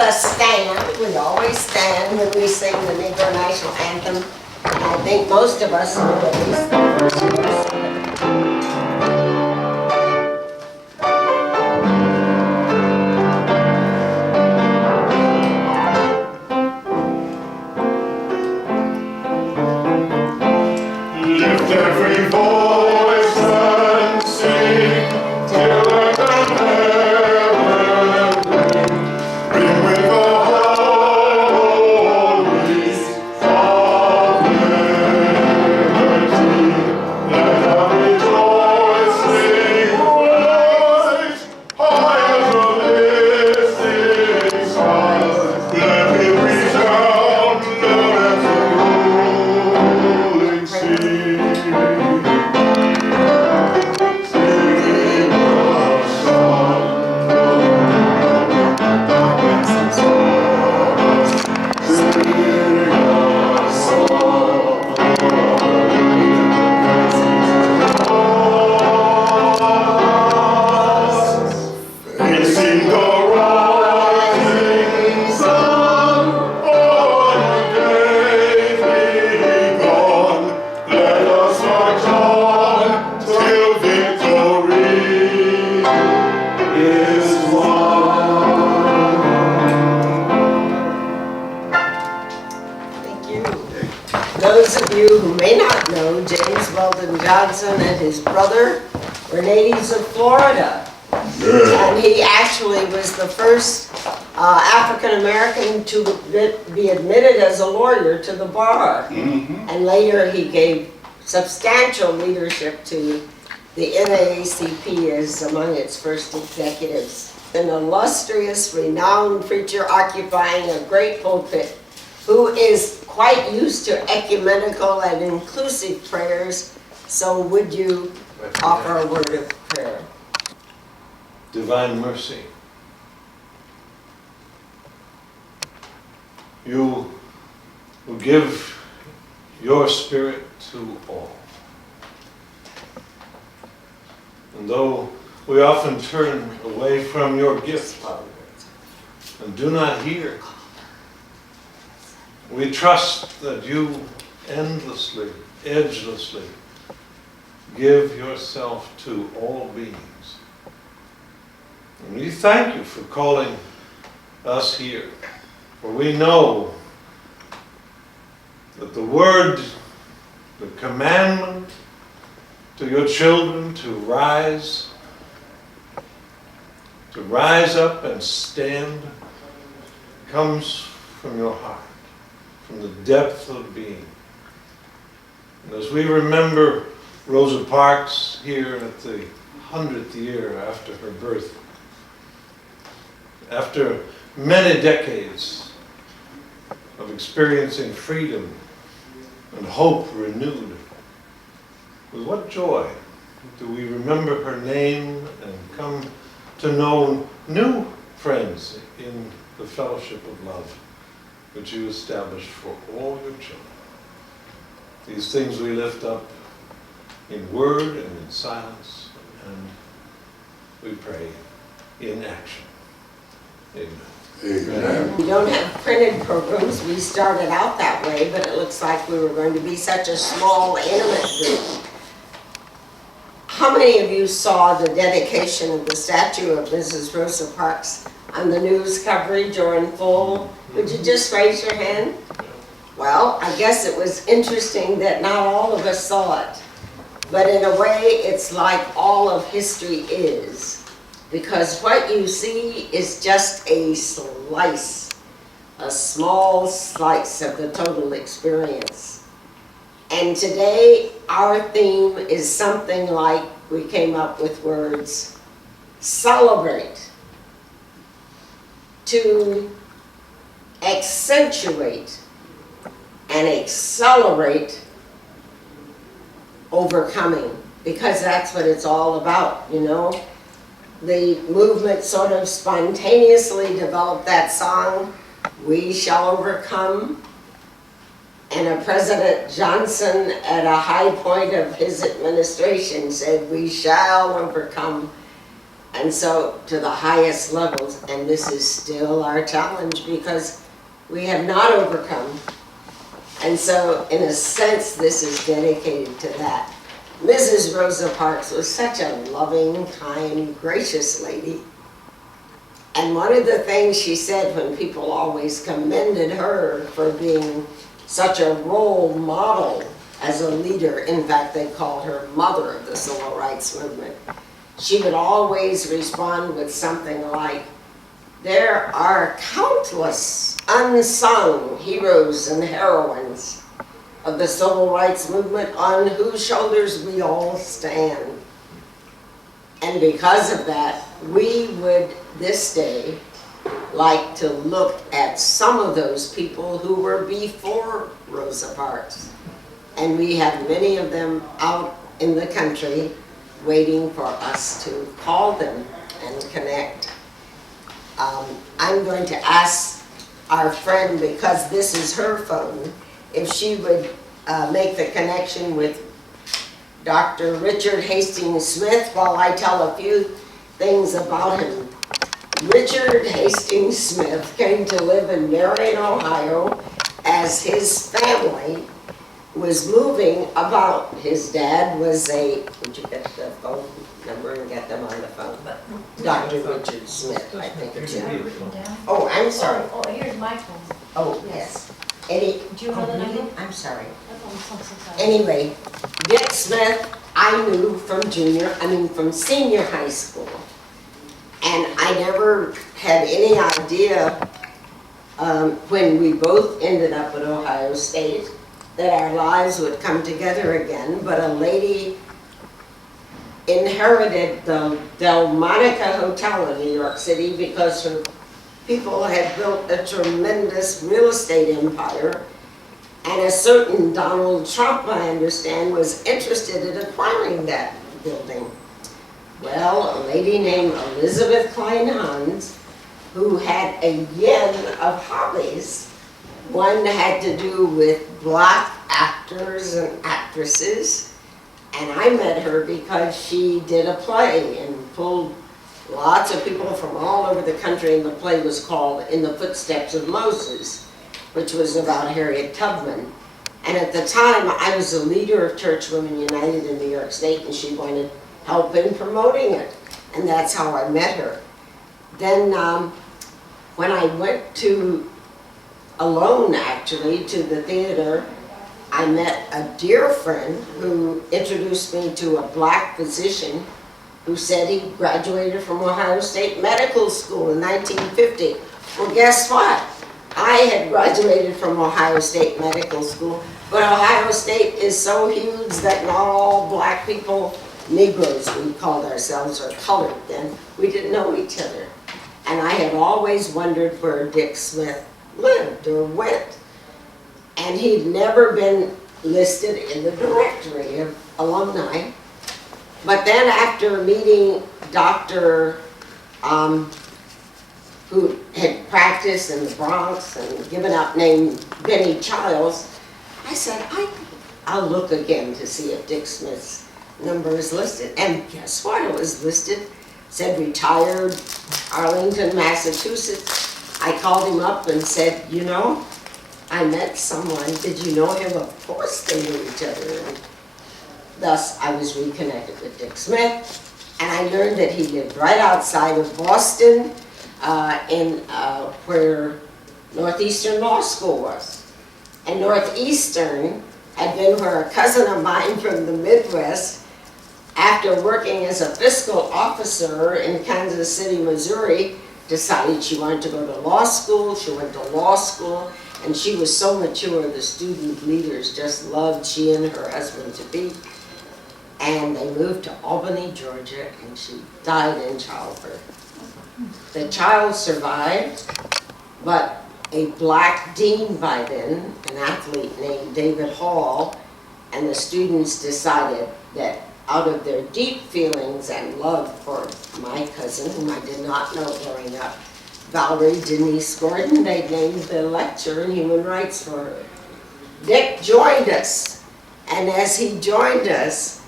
let us stand. We always stand when we sing the Negro National Anthem. And I think most of us know at least the first verse of it. Lift every voice and sing till earth and heaven ring with the hollies of liberty. Let our rejoicing rise high as the lifting stars. Let it resound as the rolling sea. Facing the rising sun, on the day begun, let us march on till victory is won. Thank you. Those of you who may not know, James Weldon Johnson and his brother were natives of Florida. And he actually was the first African-American to be admitted as a lawyer to the bar. And later he gave substantial leadership to the NAACP as among its first executives. An illustrious, renowned preacher occupying a great pulpit who is quite used to ecumenical and inclusive prayers. So would you offer a word of prayer? Divine mercy, you will give your spirit to all. And though we often turn away from your gift, Father, and do not hear, we trust that you endlessly, edgelessly give yourself to all beings. And we thank you for calling us here, for we know that the word, the commandment to your children to rise up and stand, comes from your heart, from the depth of being. And as we remember Rosa Parks here at the 100th year after her birth, after many decades of experiencing freedom and hope renewed, with what joy do we remember her name and come to know new friends in the fellowship of love which you established for all your children. These things we lift up in word and in silence, and we pray in action. Amen. Amen. We don't have printed programs. We started out that way, but it looks like we were going to be such a small, intimate group. How many of you saw the dedication of the statue of Mrs. Rosa Parks on the news coverage or in full? Would you just raise your hand? Well, I guess it was interesting that not all of us saw it. But in a way, it's like all of history is. Because what you see is just a slice, a small slice of the total experience. And today, our theme is something like, we came up with words, celebrate, to accentuate and accelerate overcoming, because that's what it's all about, you know. The movement sort of spontaneously developed that song, We Shall Overcome, and a President Johnson at a high point of his administration said, we shall overcome. And so to the highest levels, and this is still our challenge because we have not overcome. And so in a sense, this is dedicated to that. Mrs. Rosa Parks was such a loving, kind, gracious lady. And one of the things she said when people always commended her for being such a role model as a leader, in fact, they called her mother of the civil rights movement, she would always respond with something like, there are countless unsung heroes and heroines of the civil rights movement on whose shoulders we all stand. And because of that, we would this day like to look at some of those people who were before Rosa Parks. And we have many of them out in the country waiting for us to call them and connect. I'm going to ask our friend, because this is her phone, if she would make the connection with Dr. Richard Hastings Smith while I tell a few things about him. Richard Hastings Smith came to live in Marion, Ohio, as his family was moving about. His dad was would you get the phone number and get them on the phone? Dr. Richard Smith, I think it's in. Oh, I'm sorry. Oh, here's my phone. Oh, yes. Do you know the number? I'm sorry. Oh, Anyway, Dick Smith, I knew from senior high school. And I never had any idea when we both ended up at Ohio State that our lives would come together again. But a lady inherited the Delmonica Hotel in New York City because her people had built a tremendous real estate empire. And a certain Donald Trump, I understand, was interested in acquiring that building. Well, a lady named Elizabeth Klein Hans, who had a yen of hobbies. One had to do with black actors and actresses, and I met her because she did a play and pulled lots of people from all over the country, and the play was called In the Footsteps of Moses, which was about Harriet Tubman. And at the time, I was a leader of Church Women United in New York State, and she wanted help in promoting it. And that's how I met her. Then when I went alone actually to the theater, I met a dear friend who introduced me to a black physician who said he graduated from Ohio State Medical School in 1950. Well, guess what? I had graduated from Ohio State Medical School, but Ohio State is so huge that not all black people, Negroes we called ourselves, or colored then, we didn't know each other. And I had always wondered where Dick Smith lived or went. And he'd never been listed in the directory of alumni. But then after meeting Dr. Who had practiced in the Bronx and given up named Benny Childs, I said, I'll look again to see if Dick Smith's number is listed. And guess what? It was listed. It said retired, Arlington, Massachusetts. I called him up and said, you know, I met someone. Did you know him? Of course they knew each other. And thus, I was reconnected with Dick Smith. And I learned that he lived right outside of Boston, where Northeastern Law School was. And Northeastern had been where a cousin of mine from the Midwest, after working as a fiscal officer in Kansas City, Missouri, decided she wanted to go to law school. She went to law school, and she was so mature, the student leaders just loved she and her husband to be. And they moved to Albany, Georgia, and she died in childbirth. The child survived, but a black dean by then, an athlete named David Hall, and the students decided that out of their deep feelings and love for my cousin, whom I did not know growing up, Valerie Denise Gordon, they named the lecturer in human rights for her. Dick joined us, and as he joined us,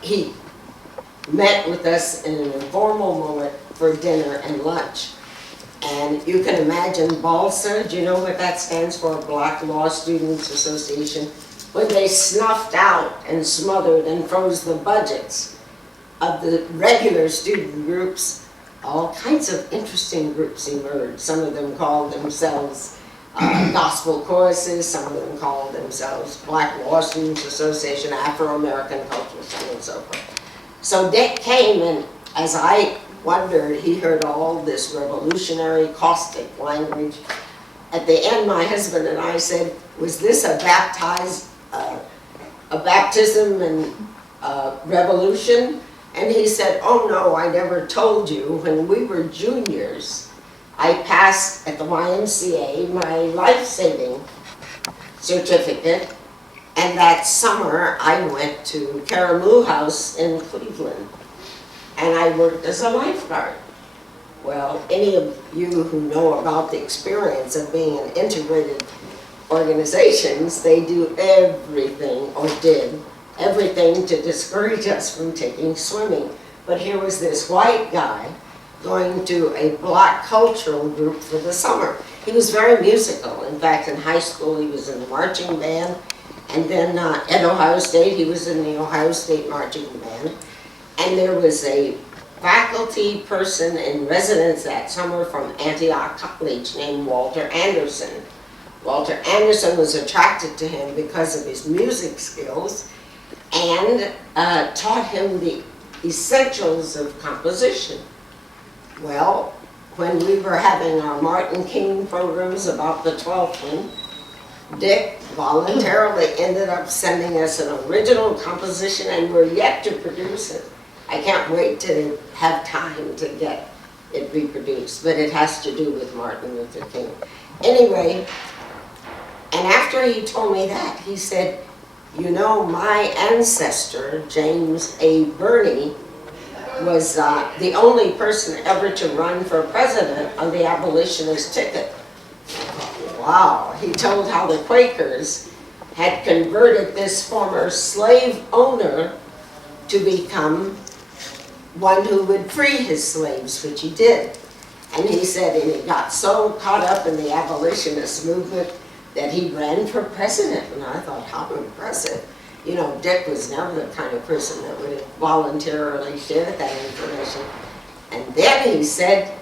he met with us in an informal moment for dinner and lunch. And you can imagine BALSA, do you know what that stands for? Black Law Students Association. When they snuffed out and smothered and froze the budgets of the regular student groups, all kinds of interesting groups emerged. Some of them called themselves gospel choruses, some of them called themselves Black Law Students Association, Afro-American Cultural, so on and so forth. So Dick came, and as I wondered, he heard all this revolutionary, caustic language. At the end, my husband and I said, was this a baptism and revolution? And he said, oh no, I never told you. When we were juniors, I passed at the YMCA my life-saving certificate, and that summer I went to Caramoo House in Cleveland, and I worked as a lifeguard. Well, any of you who know about the experience of being in integrated organizations, they do everything, or did everything, to discourage us from taking swimming. But here was this white guy going to a black cultural group for the summer. He was very musical. In fact, in high school he was in the marching band, and then at Ohio State he was in the Ohio State marching band. And there was a faculty person in residence that summer from Antioch College named Walter Anderson. Walter Anderson was attracted to him because of his music skills and taught him the essentials of composition. Well, when we were having our Martin King programs about the 12th one, Dick voluntarily ended up sending us an original composition, and we're yet to produce it. I can't wait to have time to get it reproduced, but it has to do with Martin Luther King. Anyway, and after he told me that, he said, you know, my ancestor, James A. Birney, was the only person ever to run for president on the abolitionist ticket. Wow, he told how the Quakers had converted this former slave owner to become one who would free his slaves, which he did. And he said, and he got so caught up in the abolitionist movement that he ran for president. And I thought, how impressive. You know, Dick was never the kind of person that would voluntarily share that information. And then he said,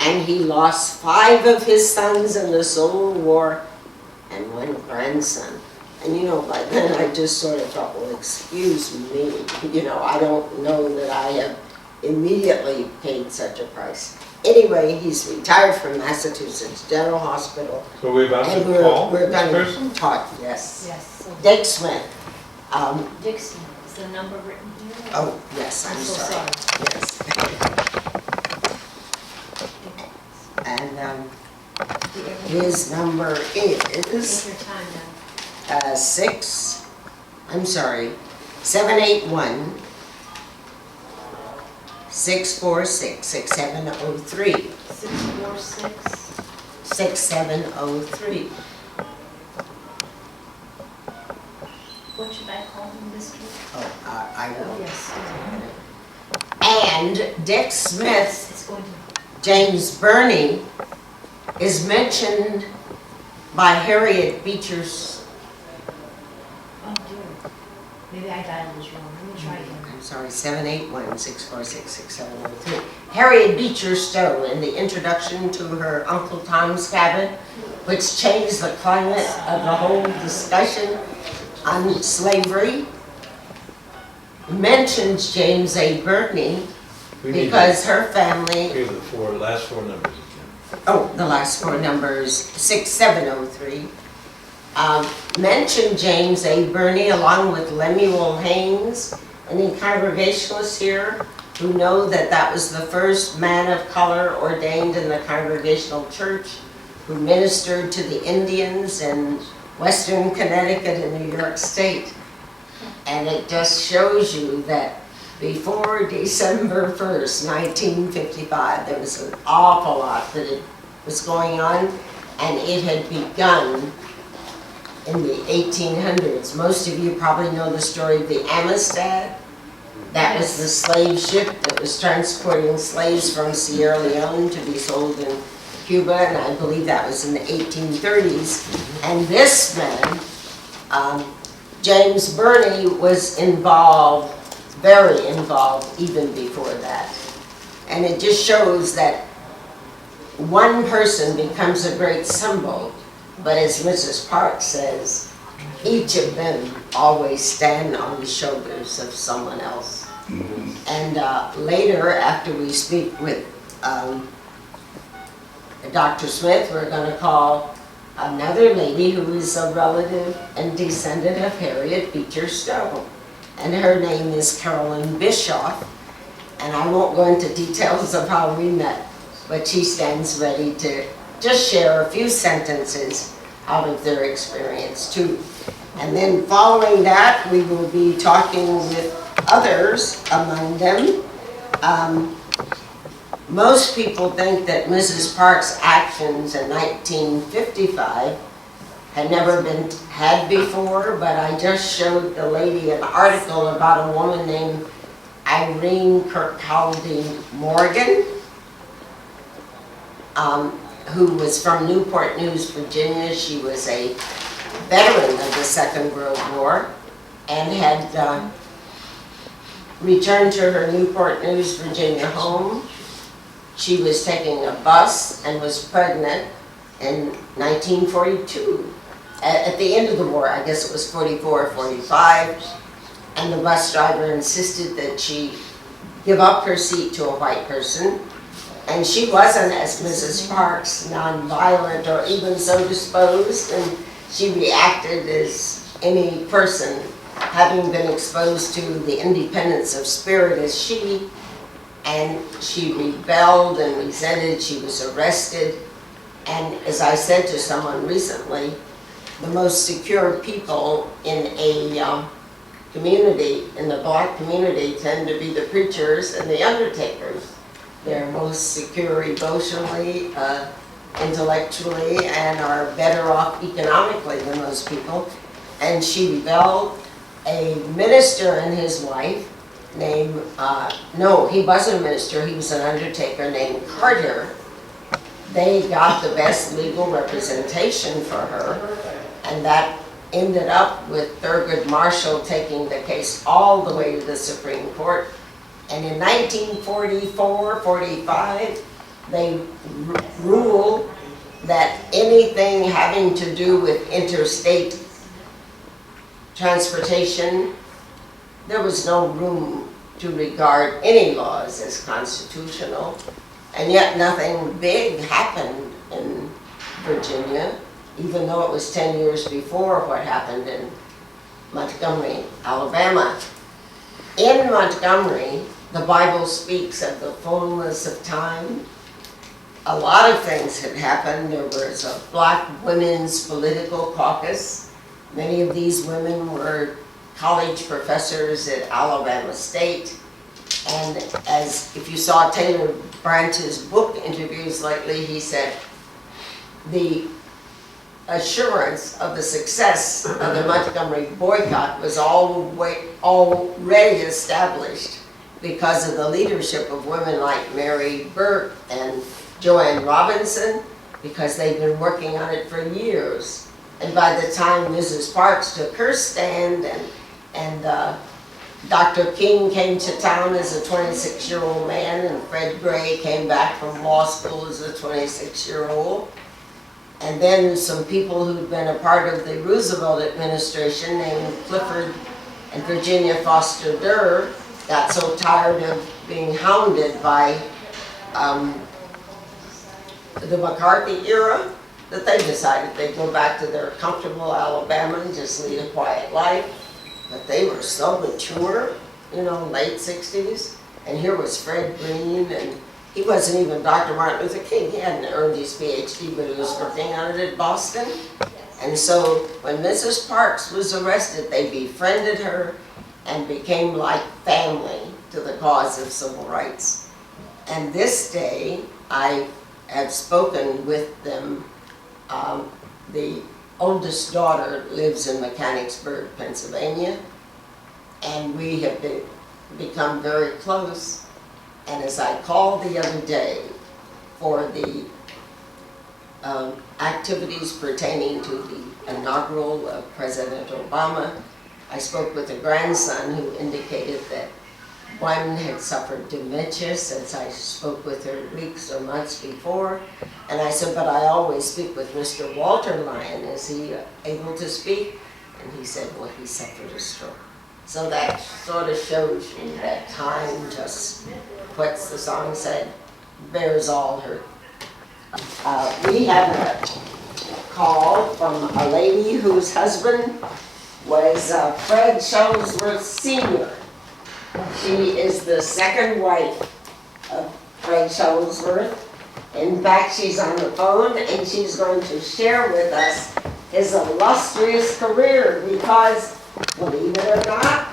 and he lost 5 of his sons in the Civil War and 1 grandson. And you know, by then I just sort of thought, well, excuse me, you know, I don't know that I have immediately paid such a price. Anyway, he's retired from Massachusetts General Hospital. So we're about and to call we're this going person? to talk, yes. Yes. So Dick Smith. Dixon, is the number written here? Oh, yes, I'm so sorry. Yes. And his number Take is your time now. 781 646 6703. 646. 6703. What should I call him this week? Oh, I will. Yes. And Dick Smith, It's going to. James Birney, is mentioned by Harriet Beecher's. Oh dear. Maybe I dialed this wrong. Let me try again. I'm sorry, 781 646 6703. Harriet Beecher Stowe, in the introduction to her Uncle Tom's Cabin, which changed the climate of the whole discussion on slavery, mentions James A. Birney because her family, Here's the last four numbers again. oh, the last 4 numbers, 6703, mentioned James A. Birney along with Lemuel Haynes. Any congregationalists here who know that that was the first man of color ordained in the Congregational Church who ministered to the Indians in Western Connecticut and New York State? And it just shows you that before December 1st, 1955, there was an awful lot that was going on, and it had begun in the 1800s. Most of you probably know the story of the Amistad. That was the slave ship that was transporting slaves from Sierra Leone to be sold in Cuba, and I believe that was in the 1830s. And this man, James Burney, was involved, very involved, even before that. And it just shows that one person becomes a great symbol, but as Mrs. Parks says, each of them always stand on the shoulders of someone else. And later, after we speak with Dr. Smith, we're going to call another lady who is a relative and descendant of Harriet Beecher Stowe. And her name is Carolyn Bischoff. And I won't go into details of how we met, but she stands ready to just share a few sentences out of their experience too. And then following that, we will be talking with others among them. Most people think that Mrs. Parks' actions in 1955 had never been had before, but I just showed the lady an article about a woman named Irene Morgan, who was from Newport News, Virginia. She was a veteran of the Second World War and had returned to her Newport News, Virginia home. She was taking a bus and was pregnant in 1942. At the end of the war, I guess it was 44 or 45, and the bus driver insisted that she give up her seat to a white person. And she wasn't, as Mrs. Parks, nonviolent or even so disposed, and she reacted as any person having been exposed to the independence of spirit as she, and she rebelled and resented. She was arrested, and as I said to someone recently, the most secure people in a community, in the black community, tend to be the preachers and the undertakers. They're most secure emotionally, intellectually, and are better off economically than most people. And she rebelled. A minister and his wife named, no, he wasn't a minister, he was an undertaker named Carter. They got the best legal representation for her, and that ended up with Thurgood Marshall taking the case all the way to the Supreme Court. And in 1944-45, they ruled that anything having to do with interstate transportation, there was no room to regard any laws as constitutional. And yet nothing big happened in Virginia, even though it was 10 years before what happened in Montgomery, Alabama. In Montgomery, the Bible speaks of the fullness of time. A lot of things had happened. There was a black women's political caucus. Many of these women were college professors at Alabama State. And as if you saw Taylor Branch's book interviews lately, he said the assurance of the success of the Montgomery boycott was already established because of the leadership of women like Mary Burke and Joanne Robinson, because they've been working on it for years. And by the time Mrs. Parks took her stand and Dr. King came to town as a 26-year-old man, and Fred Gray came back from law school as a 26-year-old. And then some people who'd been a part of the Roosevelt administration named Clifford and Virginia Foster Durr got so tired of being hounded by the McCarthy era that they decided they'd go back to their comfortable Alabama and just lead a quiet life. But they were so mature, you know, late 60s. And here was Fred Green, and he wasn't even Dr. Martin Luther King. He hadn't earned his PhD, but he was working on it at Boston. And so when Mrs. Parks was arrested, they befriended her and became like family to the cause of civil rights. And this day, I have spoken with them. The oldest daughter lives in Mechanicsburg, Pennsylvania, and we have been become very close. And as I called the other day for the activities pertaining to the inaugural of President Obama, I spoke with a grandson who indicated that one had suffered dementia since I spoke with her weeks or months before. And I said, but I always speak with Mr. Walter Lyon. Is he able to speak? And he said, well, he suffered a stroke. So that sort of shows you that time just, what's the song said, bears all her. We have a call from a lady whose husband was Fred Shuttlesworth Sr. She is the second wife of Fred Shuttlesworth. In fact, she's on the phone and she's going to share with us his illustrious career because, believe it or not,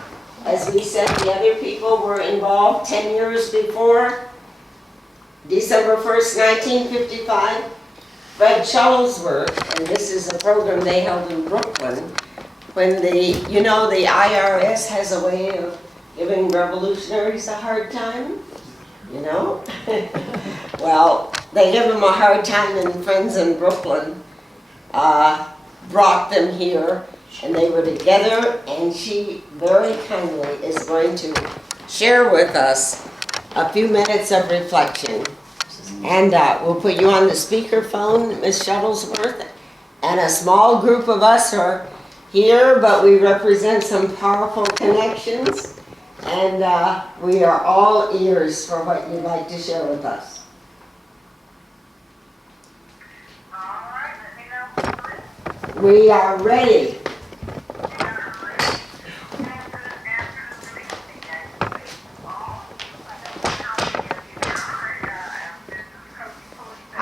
as we said, the other people were involved 10 years before. December 1st, 1955, Fred Shuttlesworth, and this is a program they held in Brooklyn, when the IRS has a way of giving revolutionaries a hard time, you know? Well, they give them a hard time, and friends in Brooklyn brought them here, and they were together, and she very kindly is going to share with us a few minutes of reflection. And we'll put you on the speakerphone, Ms. Shuttlesworth, and a small group of us are here, but we represent some powerful connections, and we are all ears for what you'd like to share with us. All right, let me know. We are ready.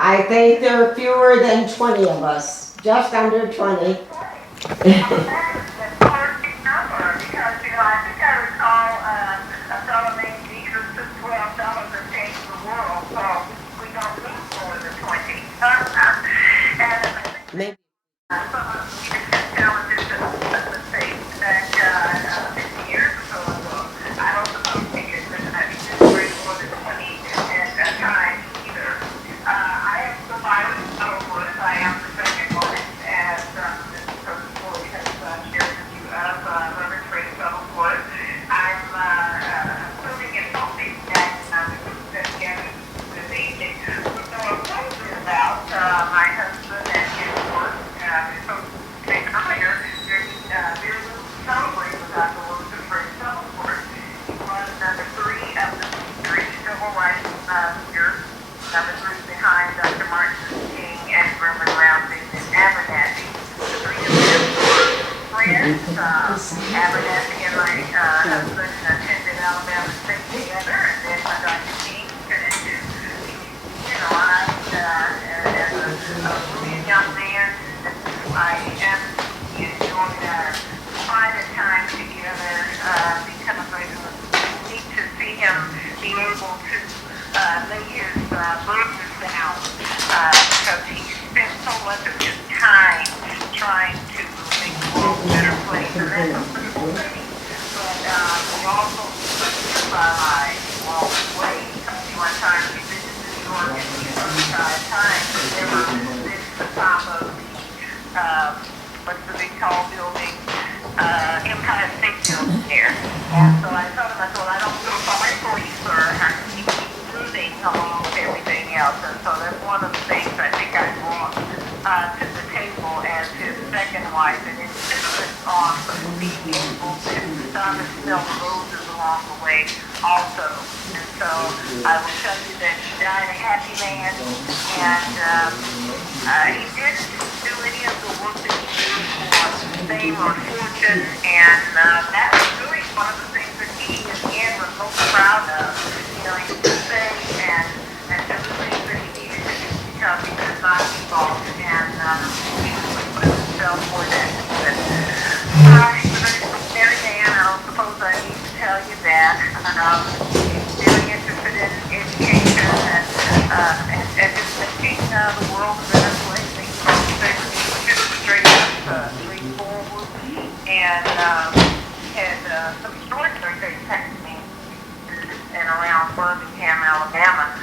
I think there are fewer than 20 of us, just under 20. That's a perfect number because, I think I recall a fellow named Jesus took $12 and changed the world, so we don't need more than 20. And Maybe. some of the leadership challenges at the state that 50 years or so ago, I don't suppose we could bring more than 20 at a time either. I am the violent Shuttlesworth. I am the second one, as Mrs. Cosey Pulley has shared with you of Reverend Fred Shuttlesworth. I'm serving in hoping that we put that together this evening. We know a little bit about my husband and his work. So earlier, there's very little to celebrate without the work of Fred Shuttlesworth. He was number 3 of the 3 civil rights leaders. Number 3 behind Dr. Martin Luther King and Reverend Rousing and Abernathy. The 3 of them were friends. Abernathy and my husband attended Alabama State together, and then Dr. King turned into, as a brilliant young man, I am enjoying private time together because of the need to see him be able to lay his burdens down because he spent so much of his time trying to make the world a better place. And that's a beautiful thing. But we also live our lives along the way. One time we visited New York and we tried time to never visit the top of what's the big tall building, Empire State Building there. And so I told him, I don't feel sorry for you, sir. He keeps moving along with everything else. And so that's one of the things I think I brought to the table as his second wife, and insistence on being able to stop and smell the roses along the way also. And so I will tell you that he died a happy man, and he didn't do any of the work that he did for fame or fortune, and that was really one of the things that he, in the end, was most proud of. He could say and do the things that he needed to do because he could not be bought, and he would put himself for that. But he's a very ordinary man. I don't suppose I need to tell you that. He's very interested in education and just making the world a better place. He's just straight up, straightforward, and had some extraordinary things happen to me around Birmingham, Alabama.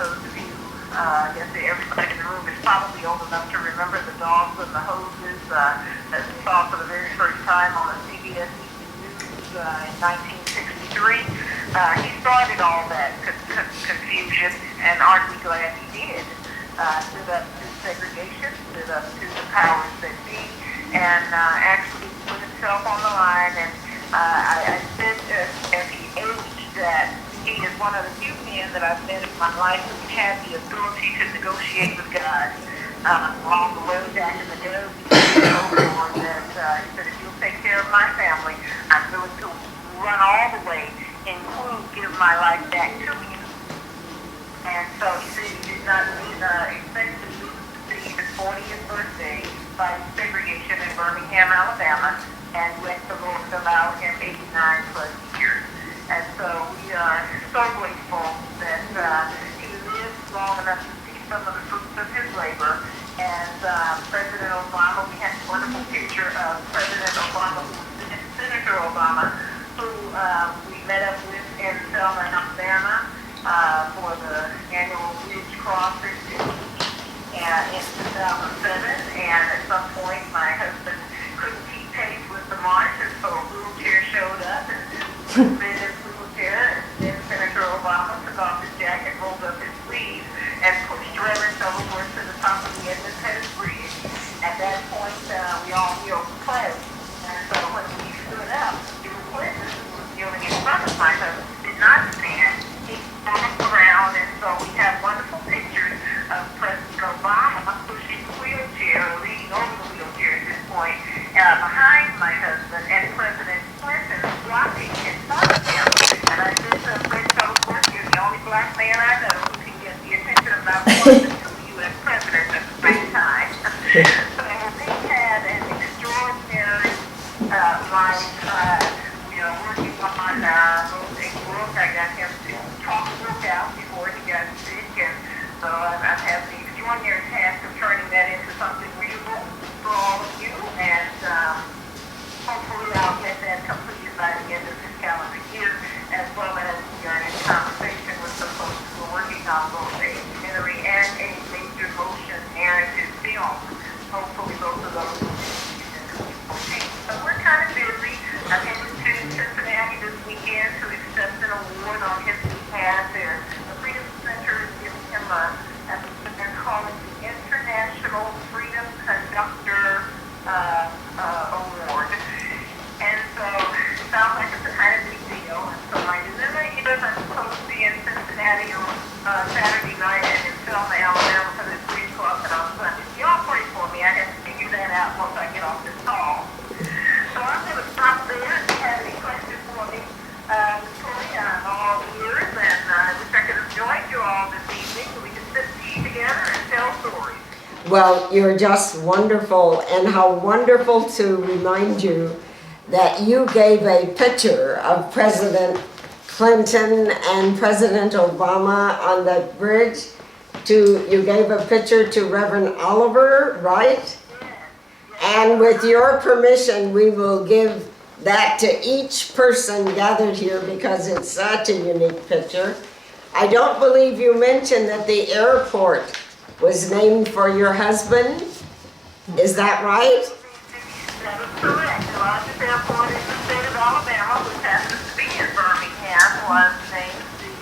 Those of you, I guess everybody in the room is probably old enough to remember the dogs and the hoses that we saw for the very first time on the CBS News in 1963. He started all that confusion, and aren't we glad he did? Stood up to segregation, stood up to the powers that be, and actually put himself on the line. And I said as he aged that he is one of the few men that I've met in my life who had the ability to negotiate with God. Along the road back in the day, he said, if you'll take care of my family, I'm willing to run all the way, include give my life back to you. And so he said he did not expect to see his 40th birthday by segregation in Birmingham, Alabama, and went to Lord allowed him 89 plus years. And so we are so grateful that he lived long enough to see some of the fruits of his labor. And President Obama, we had a wonderful picture of President Obama, Senator Obama, who we met up with in Selma, Alabama, for the annual Bridge Crossing in 2007. And at some point, my husband couldn't keep pace with the march, and so a wheelchair showed up and put in his wheelchair, and then Senator Obama took off his jacket, rolled up his sleeves, and pushed Reverend Shuttlesworth to the top of the Edmund Pettus Bridge. At that point, we all kneeled to pledge. And so when we stood up, Bill Clinton, who was kneeling in front of my husband, did not stand. He walked around, and so we have wonderful pictures of President Obama pushing the wheelchair, leaning over the wheelchair at this point, behind my husband, and President Clinton walking in front of him. And I said to Fred Shuttlesworth, you're the only black man I know who can get the attention of about one to two U.S. presidents at the same time. So he had an extraordinary life. We are working on both a book. I got him to talk the book out before he got sick, and so I've had the extraordinary task of turning that into something readable for all of you, and hopefully I'll get that completed by the end of this calendar year, as well as we are in conversation with some folks who are working on both a documentary and a major motion narrative film. Hopefully both of those will be. So we're kind of busy. I'm headed to Cincinnati this weekend to accept an award on his behalf. The Freedom Center is giving him they're calling the International Freedom Conductor Award. And so it sounds like it's a kind of big deal. And so my delivery is I'm supposed to be in Cincinnati on Saturday night and in Selma, Alabama for this Bridge Crossing on Sunday. Y'all pray for me. I have to figure that out once I get off this call. So I'm going to stop there. If you have any questions for me, Pulley, I'm all ears, and I wish I could have joined you all this evening so we could sit together and tell stories. Well, you're just wonderful, and how wonderful to remind you that you gave a picture of President Clinton and President Obama on the bridge. You gave a picture to Reverend Oliver, right? And with your permission, we will give that to each person gathered here because it's such a unique picture. I don't believe you mentioned that the airport was named for your husband. Is that right? That is correct. The largest airport in the state of Alabama, which happens to be in Birmingham, was named the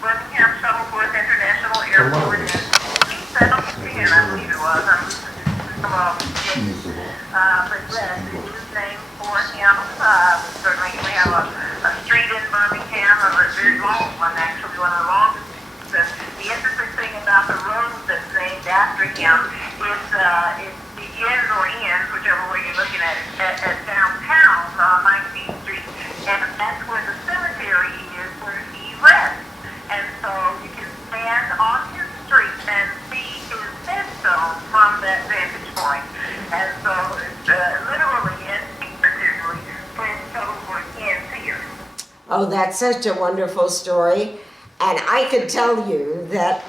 Birmingham Shuttlesworth International Airport in 2010, I believe it was. But yes, it was named for him. Certainly we have a street in Birmingham, a very long one, actually, one of the longest. The interesting thing about the road that's named after him is it begins or ends, whichever way you're looking at it, at downtown on 19th Street, and that's where the cemetery is, where he rests. And so you can stand on his street and see his headstone from that vantage point. And so it's literally and figuratively Fred Shuttlesworth ends here. Oh, that's such a wonderful story. And I could tell you that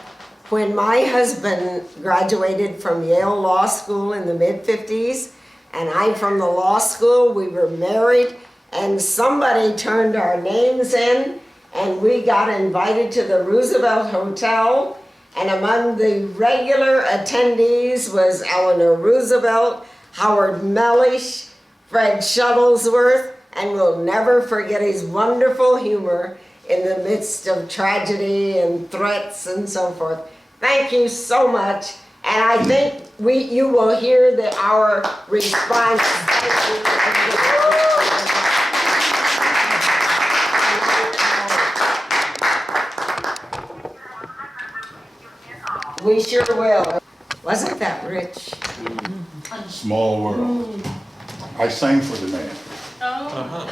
when my husband graduated from Yale Law School in the mid-50s, and I from the law school, we were married, and somebody turned our names in, and we got invited to the Roosevelt Hotel, and among the regular attendees was Eleanor Roosevelt, Howard Mellish, Fred Shuttlesworth, and we'll never forget his wonderful humor in the midst of tragedy and threats and so forth. Thank you so much, and I think you will hear our response. We sure will. Wasn't that rich? Small world. I sang for the man. Uh-huh.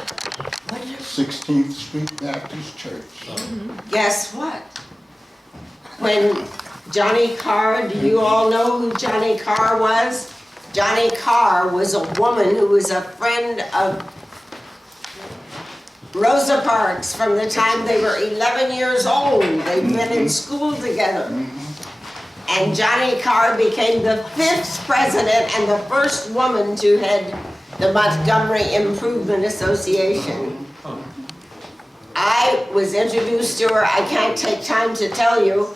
16th Street Baptist Church. Guess what? When Johnny Carr, do you all know who Johnny Carr was? Johnny Carr was a woman who was a friend of Rosa Parks from the time they were 11 years old. They'd been in school together. And Johnny Carr became the 5th president and the first woman to head the Montgomery Improvement Association. I was introduced to her, I can't take time to tell you,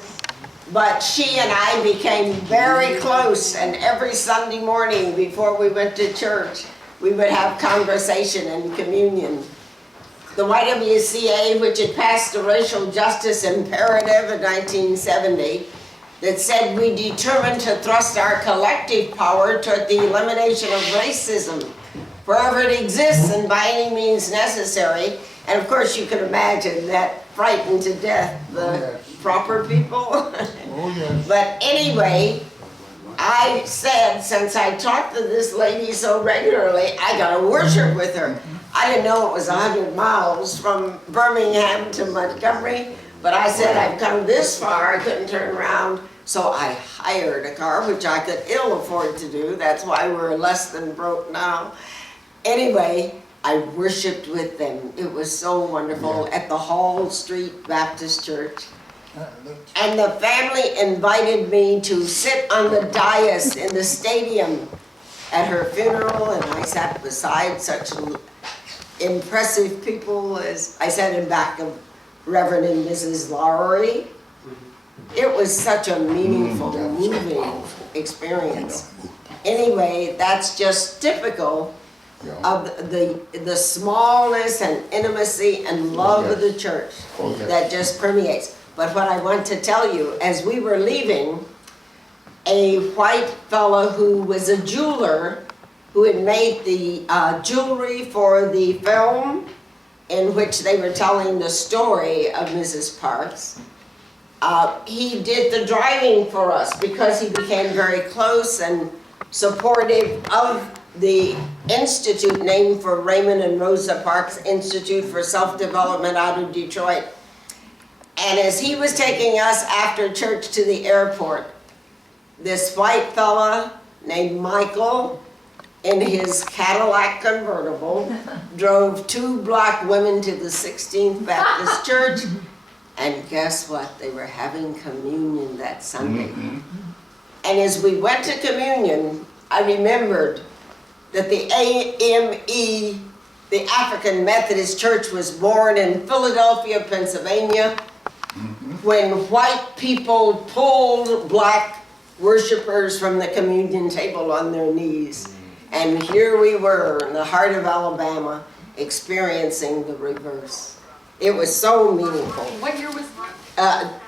but she and I became very close, and every Sunday morning before we went to church, we would have conversation and communion. The YWCA, which had passed a racial justice imperative in 1970, that said we determined to thrust our collective power toward the elimination of racism wherever it exists and by any means necessary. And of course you can imagine that frightened to death the proper people. Oh, yes. But anyway, I said, since I talked to this lady so regularly, I gotta worship with her. I didn't know it was 100 miles from Birmingham to Montgomery, but I said, I've come this far, I couldn't turn around, so I hired a car, which I could ill afford to do. That's why we're less than broke now. Anyway, I worshiped with them. It was so wonderful at the Hall Street Baptist Church. And the family invited me to sit on the dais in the stadium at her funeral, and I sat beside such impressive people as I sat in back of Reverend and Mrs. Lowry. It was such a meaningful, moving experience. Anyway, that's just typical of the smallness and intimacy and love of the church that just permeates. But what I want to tell you, as we were leaving, a white fellow who was a jeweler, who had made the jewelry for the film in which they were telling the story of Mrs. Parks, he did the driving for us because he became very close and supportive of the institute named for Raymond and Rosa Parks, Institute for Self-Development out of Detroit. And as he was taking us after church to the airport, this white fella named Michael, in his Cadillac convertible, drove 2 black women to the 16th Baptist Church, and guess what? They were having communion that Sunday. And as we went to communion, I remembered that the AME, the African Methodist Church, was born in Philadelphia, Pennsylvania, when white people pulled black worshipers from the communion table on their knees. And here we were in the heart of Alabama experiencing the reverse. It was so meaningful. What year was that?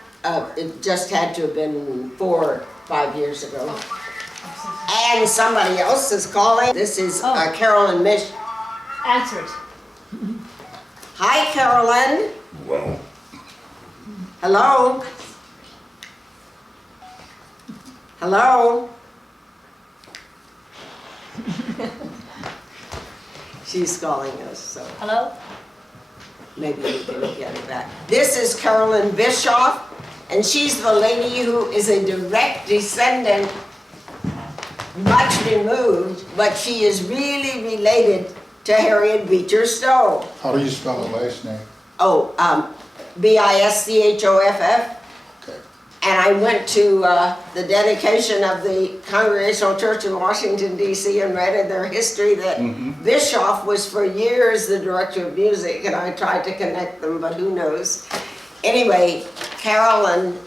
It just had to have been 4 or 5 years ago. And somebody else is calling. This is Carolyn Mish. Answer it. Hi, Carolyn. Well, Hello? Hello? She's calling us, so Hello? maybe we can get it back. This is Carolyn Bischoff, and she's the lady who is a direct descendant, much removed, but she is really related to Harriet Beecher Stowe. how do you spell the last name? Oh, Bischoff. Okay. And I went to the dedication of the Congregational Church in Washington, D.C. and read in their history that Bischoff was for years the director of music, and I tried to connect them, but who knows. Anyway, Carolyn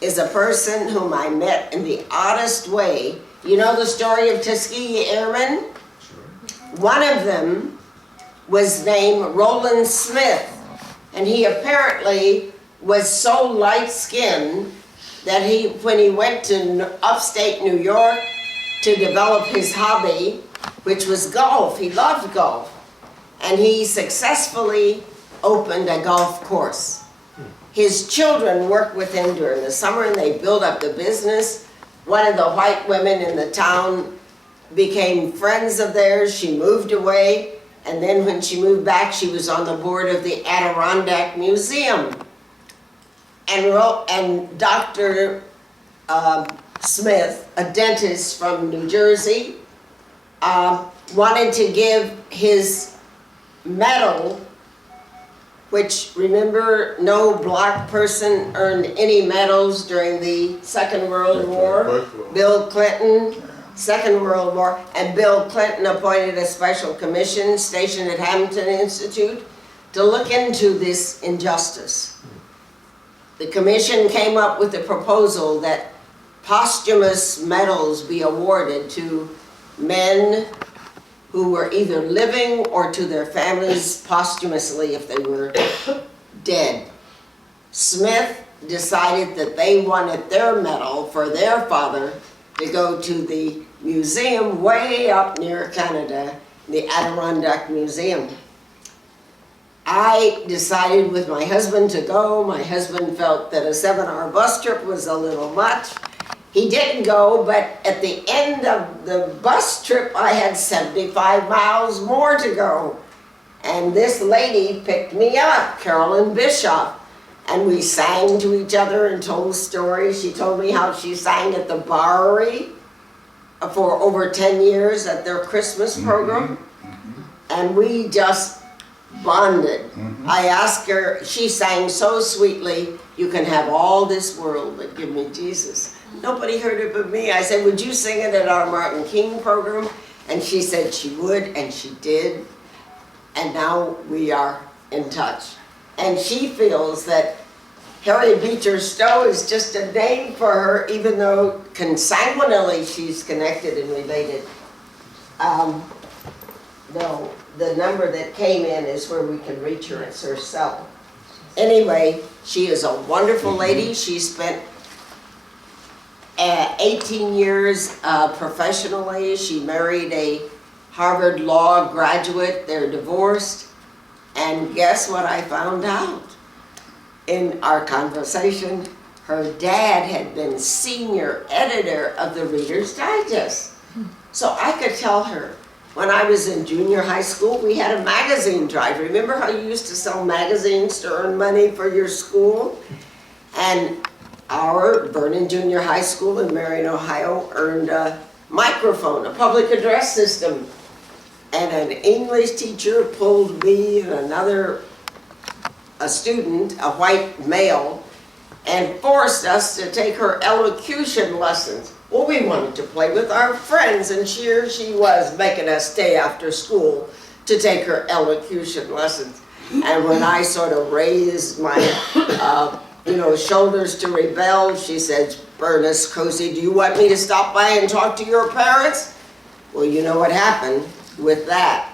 is a person whom I met in the oddest way. You know the story of Tuskegee Airmen? One of them was named Roland Smith, and he apparently was so light-skinned that when he went to upstate New York to develop his hobby, which was golf, he loved golf, and he successfully opened a golf course. His children worked with him during the summer and they built up the business. One of the white women in the town became friends of theirs. She moved away, and then when she moved back, she was on the board of the Adirondack Museum. And Dr. Smith, a dentist from New Jersey, wanted to give his medal, which, remember, no black person earned any medals during the Second World War. Bill Clinton, Second World War, and Bill Clinton appointed a special commission stationed at Hampton Institute to look into this injustice. The commission came up with a proposal that posthumous medals be awarded to men who were either living or to their families posthumously if they were dead. Smith decided that they wanted their medal for their father to go to the museum way up near Canada, the Adirondack Museum. I decided with my husband to go. My husband felt that a 7-hour bus trip was a little much. He didn't go, but at the end of the bus trip, I had 75 miles more to go. And this lady picked me up, Carolyn Bischoff, and we sang to each other and told stories. She told me how she sang at the Bowery for over 10 years at their Christmas program. And we just bonded. I asked her, she sang so sweetly, "You can have all this world, but give me Jesus." Nobody heard it but me. I said, "Would you sing it at our Martin King program?" And she said she would, and she did. And now we are in touch. And she feels that Harriet Beecher Stowe is just a name for her, even though consanguinely she's connected and related. No, the number that came in is where we can reach her. It's her cell. Anyway, she is a wonderful lady. She spent 18 years professionally. She married a Harvard Law graduate. They're divorced. And guess what I found out? In our conversation, her dad had been senior editor of the Reader's Digest. So I could tell her, when I was in junior high school, we had a magazine drive. Remember how you used to sell magazines to earn money for your school? And our Vernon Junior High School in Marion, Ohio, earned a microphone, a public address system. And an English teacher pulled me and a student, a white male, and forced us to take her elocution lessons. Well, we wanted to play with our friends, and here she was making us stay after school to take her elocution lessons. And when I sort of raised my shoulders to rebel, she said, "Bernice Cosey, do you want me to stop by and talk to your parents?" Well, you know what happened with that.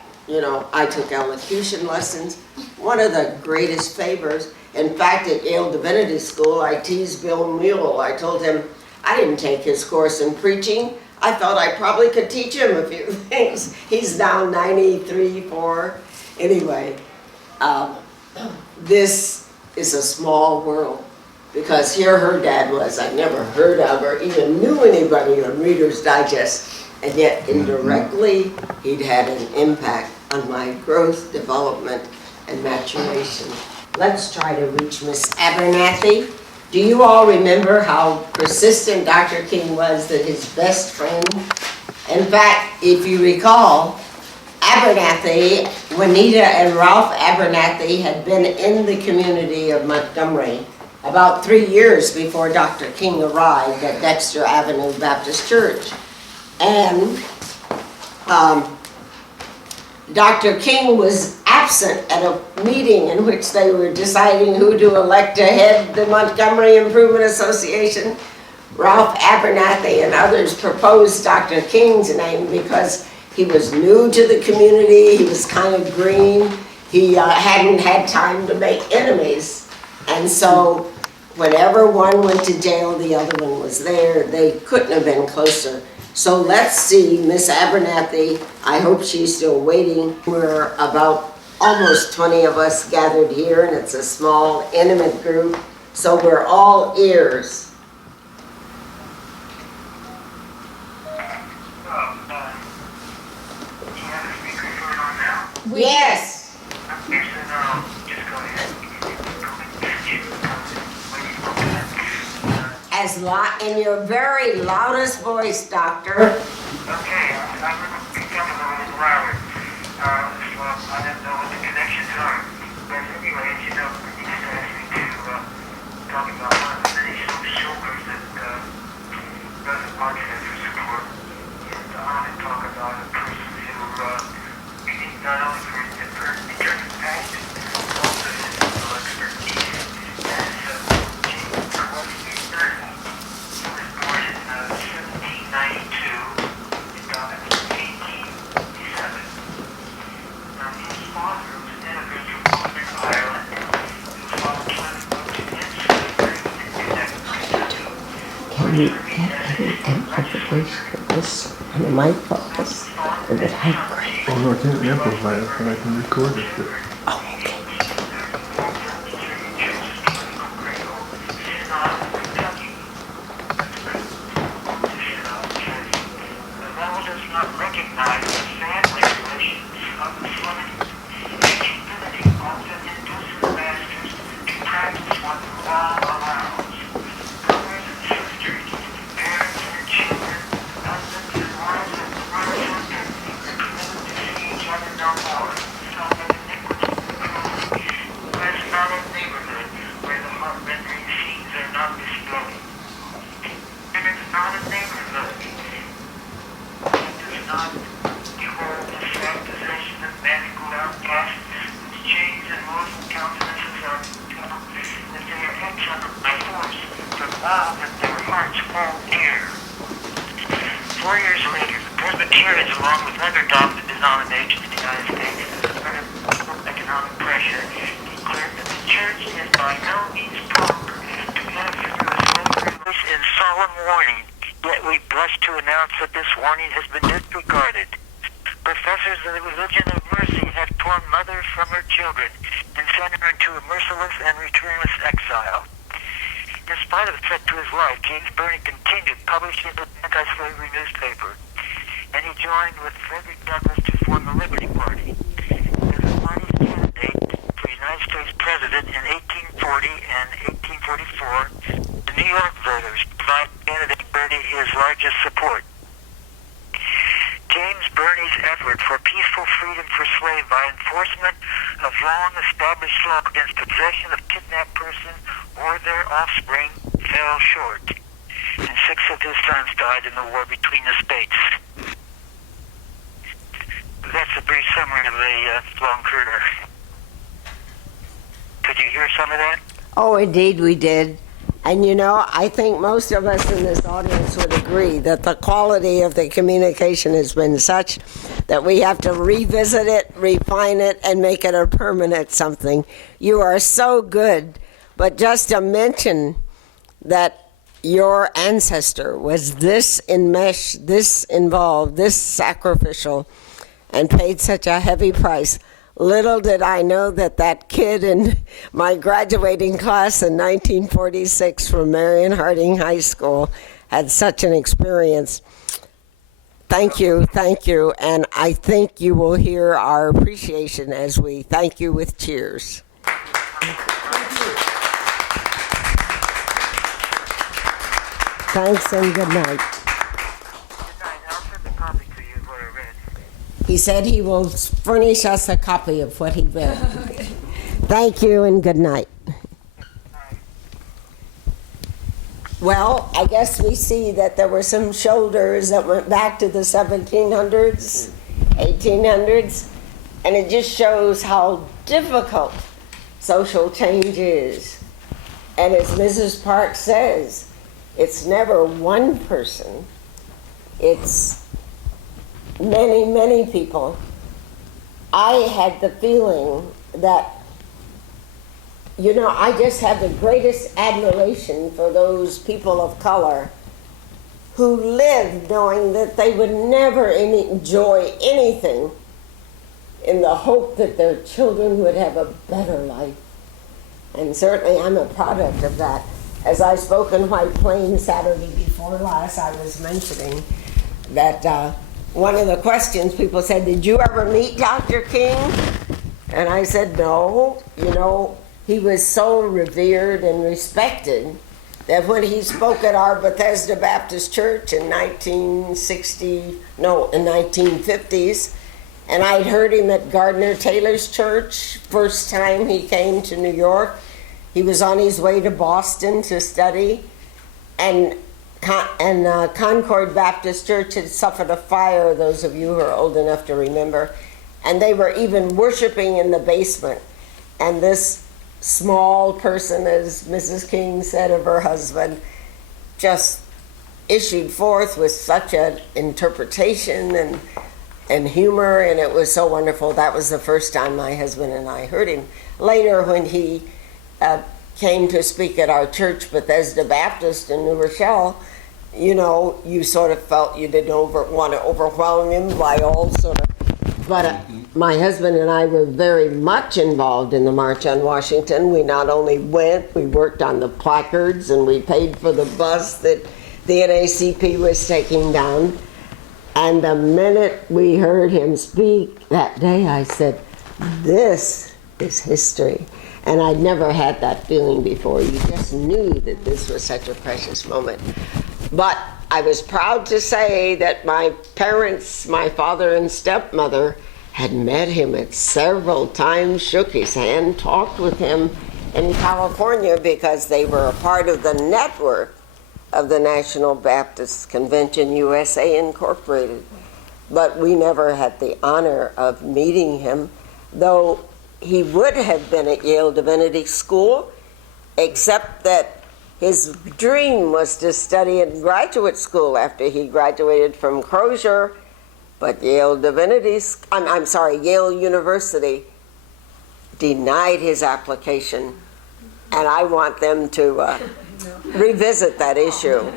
I took elocution lessons, one of the greatest favors. In fact, at Yale Divinity School, I teased Bill Mule. I told him I didn't take his course in preaching. I thought I probably could teach him a few things. He's now 93, 4. Anyway, this is a small world, because here her dad was. I never heard of or even knew anybody on Reader's Digest, and yet indirectly he'd had an impact on my growth, development, and maturation. Let's try to reach Miss Abernathy. Do you all remember how persistent Dr. King was that his best friend? In fact, if you recall, Abernathy, Juanita and Ralph Abernathy had been in the community of Montgomery about 3 years before Dr. King arrived at Dexter Avenue Baptist Church. And Dr. King was absent at a meeting in which they were deciding who to elect to head the Montgomery Improvement Association. Ralph Abernathy and others proposed Dr. King's name because he was new to the community, he was kind of green, he hadn't had time to make enemies. And so whenever one went to jail, the other one was there. They couldn't have been closer. So let's see Miss Abernathy. I hope she's still waiting. We're about almost 20 of us gathered here, and it's a small, intimate group. So we're all ears. Yes. In your very loudest voice, Doctor. Okay, I'm going to become a little louder. I don't know what the connections are. But anyway, as you know, you just asked me to talk about one of the many shoulders that Rosa Parks has for support. And I want to talk about a person who is not only for his determined passion, but also his physical expertise. That's James Cosey Pulley. He was born in 1792 and died in 1887. Now, his father was an immigrant from Northern Ireland who fought Plymouth in slavery in Kentucky. Can you amp the voice for this on the mic focus? Or would I great? Oh no, I can't amplify it, but I can record it. Oh, okay. Oh, indeed we did. And you know, I think most of us in this audience would agree that the quality of the communication has been such that we have to revisit it, refine it, and make it a permanent something. You are so good. But just to mention that your ancestor was this enmeshed, this involved, this sacrificial, and paid such a heavy price. Little did I know that that kid in my graduating class in 1946 from Marion Harding High School had such an experience. Thank you, and I think you will hear our appreciation as we thank you with cheers. Thanks and good night. He said he will furnish us a copy of what he read. Okay. Thank you and good night. Well, I guess we see that there were some shoulders that went back to the 1700s, 1800s, and it just shows how difficult social change is. And as Mrs. Parks says, it's never one person, it's many, many people. I had the feeling that, you know, I just have the greatest admiration for those people of color who lived knowing that they would never enjoy anything in the hope that their children would have a better life. And certainly I'm a product of that. As I spoke in White Plains Saturday before last, I was mentioning that one of the questions people said, did you ever meet Dr. King? And I said, no. You know, he was so revered and respected that when he spoke at our Bethesda Baptist Church in 1950s, and I'd heard him at Gardner Taylor's church, first time he came to New York. He was on his way to Boston to study, and Concord Baptist Church had suffered a fire, those of you who are old enough to remember, and they were even worshiping in the basement. And this small person, as Mrs. King said of her husband, just issued forth with such an interpretation and humor, and it was so wonderful. That was the first time my husband and I heard him. Later, when he came to speak at our church, Bethesda Baptist in New Rochelle, you know, you sort of felt you didn't want to overwhelm him by all sort of... But my husband and I were very much involved in the March on Washington. We not only went, we worked on the placards, and we paid for the bus that the NACP was taking down. And the minute we heard him speak that day, I said, this is history. And I'd never had that feeling before. You just knew that this was such a precious moment. But I was proud to say that my parents, my father and stepmother, had met him at several times, shook his hand, talked with him in California, because they were a part of the network of the National Baptist Convention USA Incorporated. But we never had the honor of meeting him, though he would have been at Yale Divinity School, except that his dream was to study in graduate school after he graduated from Crozier, but Yale University denied his application, and I want them to revisit that issue.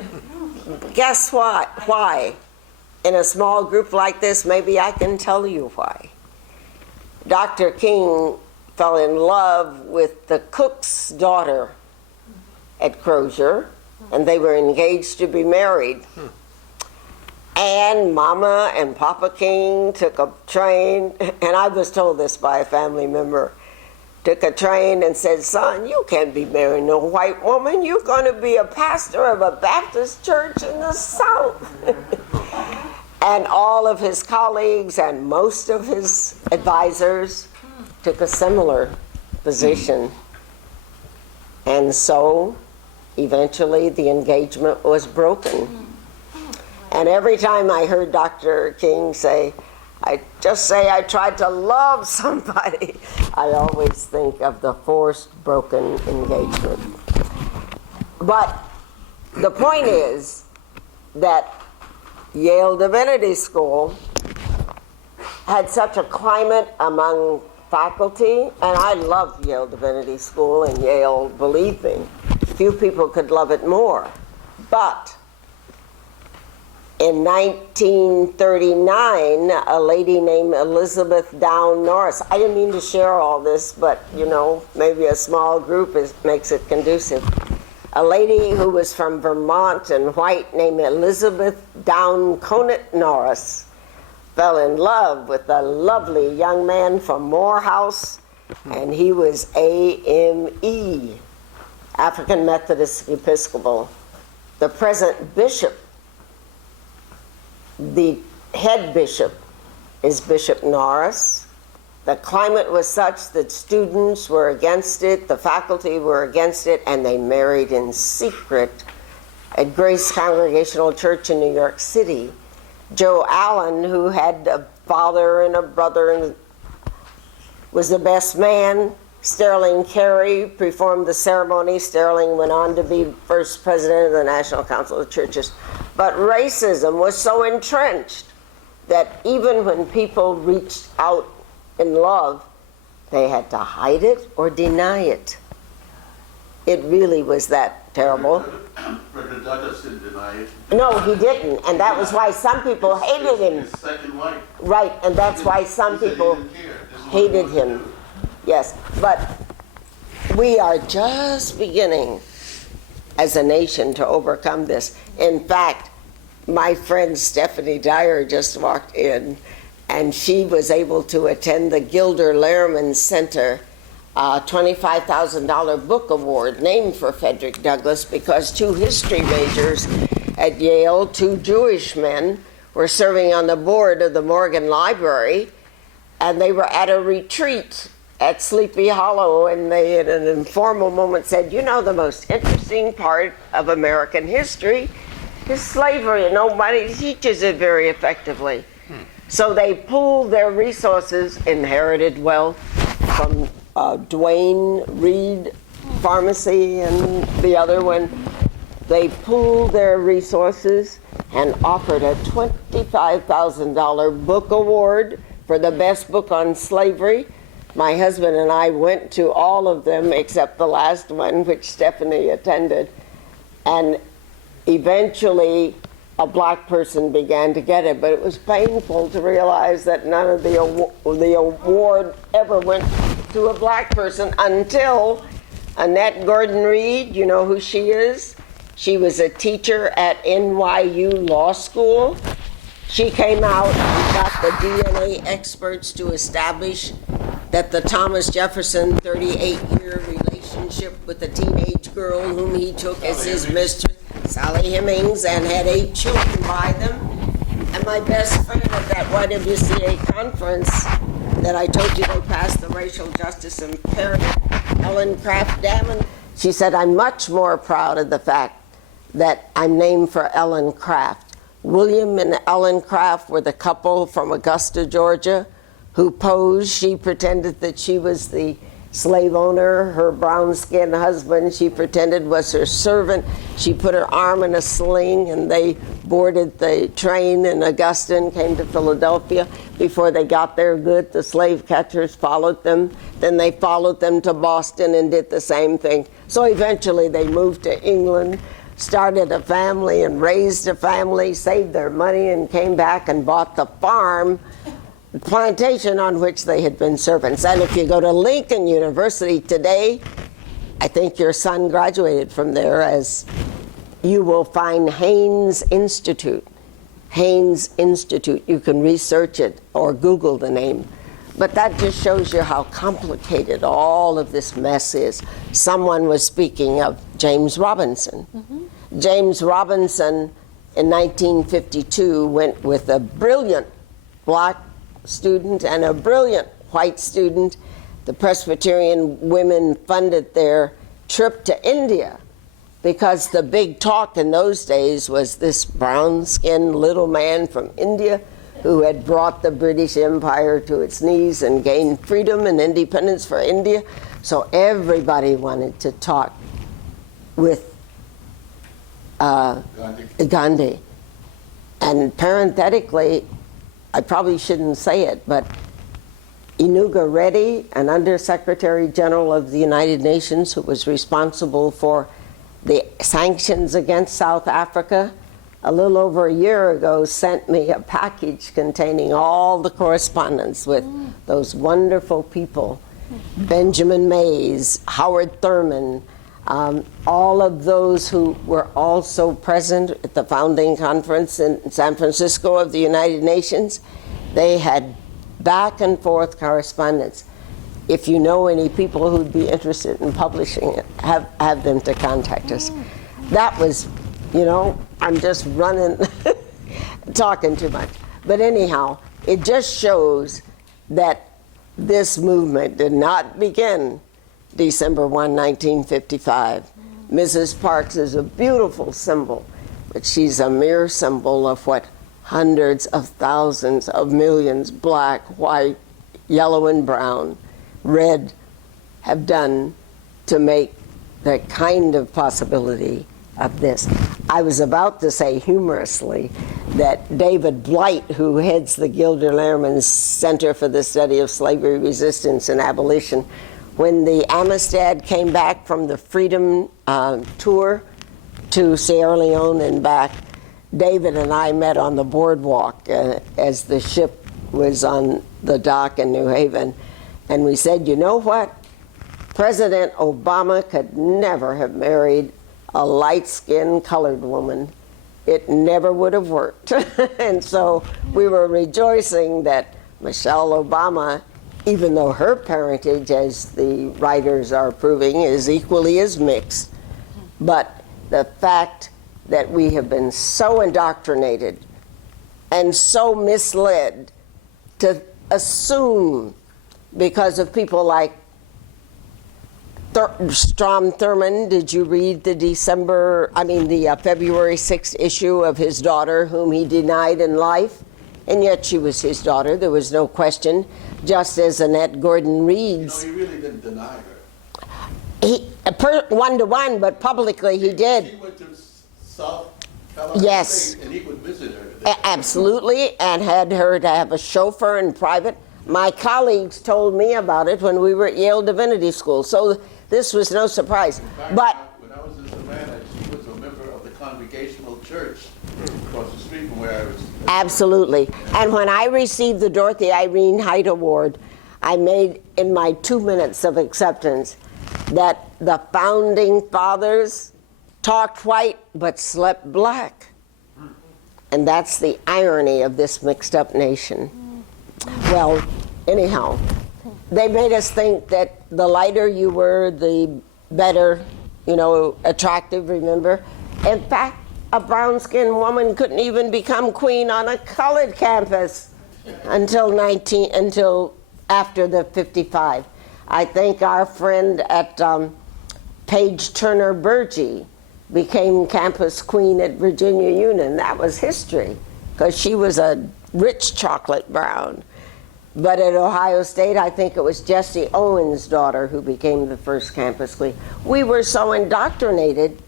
Guess what? Why? In a small group like this, maybe I can tell you why. Dr. King fell in love with the cook's daughter at Crozier, and they were engaged to be married. And Mama and Papa King took a train, and I was told this by a family member, took a train and said, son, you can't be marrying no white woman. You're going to be a pastor of a Baptist church in the South. And all of his colleagues and most of his advisors took a similar position. And so eventually the engagement was broken. And every time I heard Dr. King say, I tried to love somebody, I always think of the forced, broken engagement. But the point is that Yale Divinity School had such a climate among faculty, and I love Yale Divinity School, and Yale, believe me, few people could love it more. But in 1939, a lady named Elizabeth Down Norris, I didn't mean to share all this, but you know, maybe a small group makes it conducive. A lady who was from Vermont and white named Elizabeth Down Conant Norris fell in love with a lovely young man from Morehouse, and he was AME, African Methodist Episcopal. The present bishop, the head bishop, is Bishop Norris. The climate was such that students were against it, the faculty were against it, and they married in secret at Grace Congregational Church in New York City. Joe Allen, who had a father and a brother and was the best man. Sterling Carey performed the ceremony. Sterling went on to be first president of the National Council of Churches. But racism was so entrenched that even when people reached out in love, they had to hide it or deny it. It really was that terrible. Frederick Douglass didn't deny it. No, he didn't, and that was why some people hated him. His second wife. Right, and that's why some He said he people didn't care. This is what he hated wanted to him. do. Yes, but we are just beginning as a nation to overcome this. In fact, my friend Stephanie Dyer just walked in, and she was able to attend the Gilder Lehrman Center $25,000 book award named for Frederick Douglass because two history majors at Yale, two Jewish men, were serving on the board of the Morgan Library, and they were at a retreat at Sleepy Hollow, and they, in an informal moment, said, you know, the most interesting part of American history is slavery, and nobody teaches it very effectively. So they pooled their resources, inherited wealth from Duane Reed Pharmacy and the other one. They pooled their resources and offered a $25,000 book award for the best book on slavery. My husband and I went to all of them except the last one, which Stephanie attended. And eventually a black person began to get it, but it was painful to realize that none of the award ever went to a black person until Annette Gordon Reed. You know who she is? She was a teacher at NYU Law School. She came out and got the DNA experts to establish that the Thomas Jefferson 38-year relationship with the teenage girl whom he took as his mistress, Sally Hemings, and had 8 children by them. And my best friend at that YWCA conference that I told you they passed the racial justice imperative, Ellen Craft Damon, she said, I'm much more proud of the fact that I'm named for Ellen Craft. William and Ellen Craft were the couple from Augusta, Georgia, who posed. She pretended that she was the slave owner. Her brown-skinned husband, she pretended, was her servant. She put her arm in a sling, and they boarded the train in Augusta and came to Philadelphia. Before they got there good, the slave catchers followed them. Then they followed them to Boston and did the same thing. So eventually they moved to England, started a family and raised a family, saved their money, and came back and bought the farm, the plantation on which they had been servants. And if you go to Lincoln University today, I think your son graduated from there, as you will find Haynes Institute. Haynes Institute, you can research it or Google the name. But that just shows you how complicated all of this mess is. Someone was speaking of James Robinson. James Robinson in 1952 went with a brilliant black student and a brilliant white student. The Presbyterian women funded their trip to India because the big talk in those days was this brown-skinned little man from India who had brought the British Empire to its knees and gained freedom and independence for India. So everybody wanted to talk with Gandhi. And parenthetically, I probably shouldn't say it, but Inuga Reddy, an Undersecretary General of the United Nations who was responsible for the sanctions against South Africa, a little over a year ago sent me a package containing all the correspondence with those wonderful people, Benjamin Mays, Howard Thurman, all of those who were also present at the founding conference in San Francisco of the United Nations. They had back and forth correspondence. If you know any people who'd be interested in publishing it, have them to contact us. That was, you know, I'm just running, talking too much. But anyhow, it just shows that this movement did not begin December 1, 1955. Mrs. Parks is a beautiful symbol, but she's a mere symbol of what hundreds of thousands of millions, black, white, yellow and brown, red, have done to make the kind of possibility of this. I was about to say humorously that David Blight, who heads the Gilder Lehrman Center for the Study of Slavery Resistance and Abolition, when the Amistad came back from the Freedom tour to Sierra Leone and back, David and I met on the boardwalk as the ship was on the dock in New Haven, and we said, you know what? President Obama could never have married a light-skinned colored woman. It never would have worked. And so we were rejoicing that Michelle Obama, even though her parentage, as the writers are proving, is equally as mixed, but the fact that we have been so indoctrinated and so misled to assume, because of people like Strom Thurman, did you read the February 6th issue of his daughter, whom he denied in life? And yet she was his daughter, there was no question, just as Annette Gordon Reed's. You know, he really didn't deny her. He, one-to-one, but publicly he did. She went to South Carolina Yes. State and he would visit her. Absolutely, and had her to have a chauffeur in private. My colleagues told me about it when we were at Yale Divinity School, so this was no surprise. In fact, But when I was in Savannah, she was a member of the Congregational Church across the street from where I was. absolutely. And when I received the Dorothy Irene Height Award, I made in my 2 minutes of acceptance that the founding fathers talked white but slept black. And that's the irony of this mixed up nation. Well, anyhow, they made us think that the lighter you were, the better, attractive, remember? In fact, a brown-skinned woman couldn't even become queen on a colored campus until after the 55. I think our friend at Page Turner Burgee became campus queen at Virginia Union. That was history, because she was a rich chocolate brown. But at Ohio State, I think it was Jesse Owens' daughter who became the first campus queen. We were so indoctrinated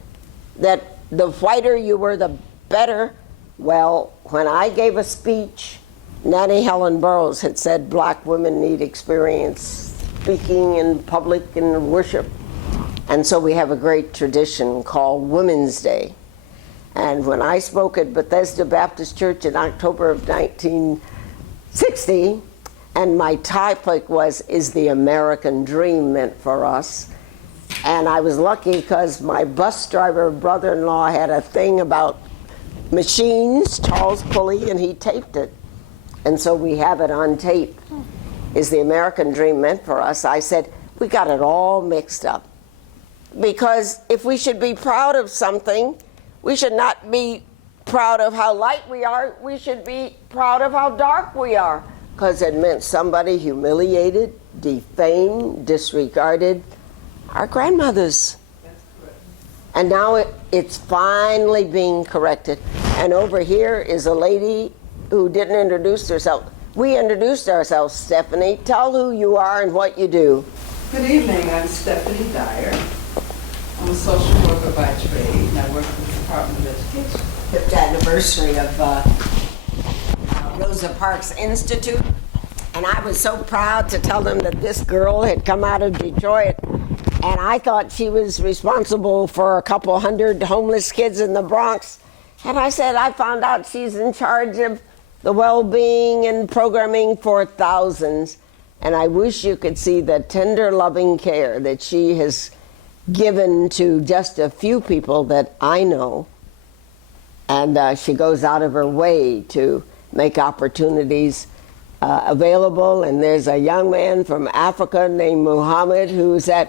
that the whiter you were, the better. Well, when I gave a speech, Nanny Helen Burroughs had said black women need experience speaking in public and worship. And so we have a great tradition called Women's Day. And when I spoke at Bethesda Baptist Church in October of 1960, and my topic was, is the American dream meant for us? And I was lucky because my bus driver brother-in-law had a thing about machines, Charles Pulley, and he taped it. And so we have it on tape. Is the American dream meant for us? I said, we got it all mixed up. Because if we should be proud of something, we should not be proud of how light we are, we should be proud of how dark we are. Because it meant somebody humiliated, defamed, disregarded our grandmothers. That's correct. And now it's finally being corrected. And over here is a lady who didn't introduce herself. We introduced ourselves, Stephanie. Tell who you are and what you do. Good evening, I'm Stephanie Dyer. I'm a social worker by trade, and I work for the Department of Education. 5th anniversary of Rosa Parks Institute. And I was so proud to tell them that this girl had come out of Detroit, and I thought she was responsible for a couple hundred homeless kids in the Bronx. And I said, I found out she's in charge of the well-being and programming for thousands. And I wish you could see the tender, loving care that she has given to just a few people that I know. And she goes out of her way to make opportunities available. And there's a young man from Africa named Muhammad who's at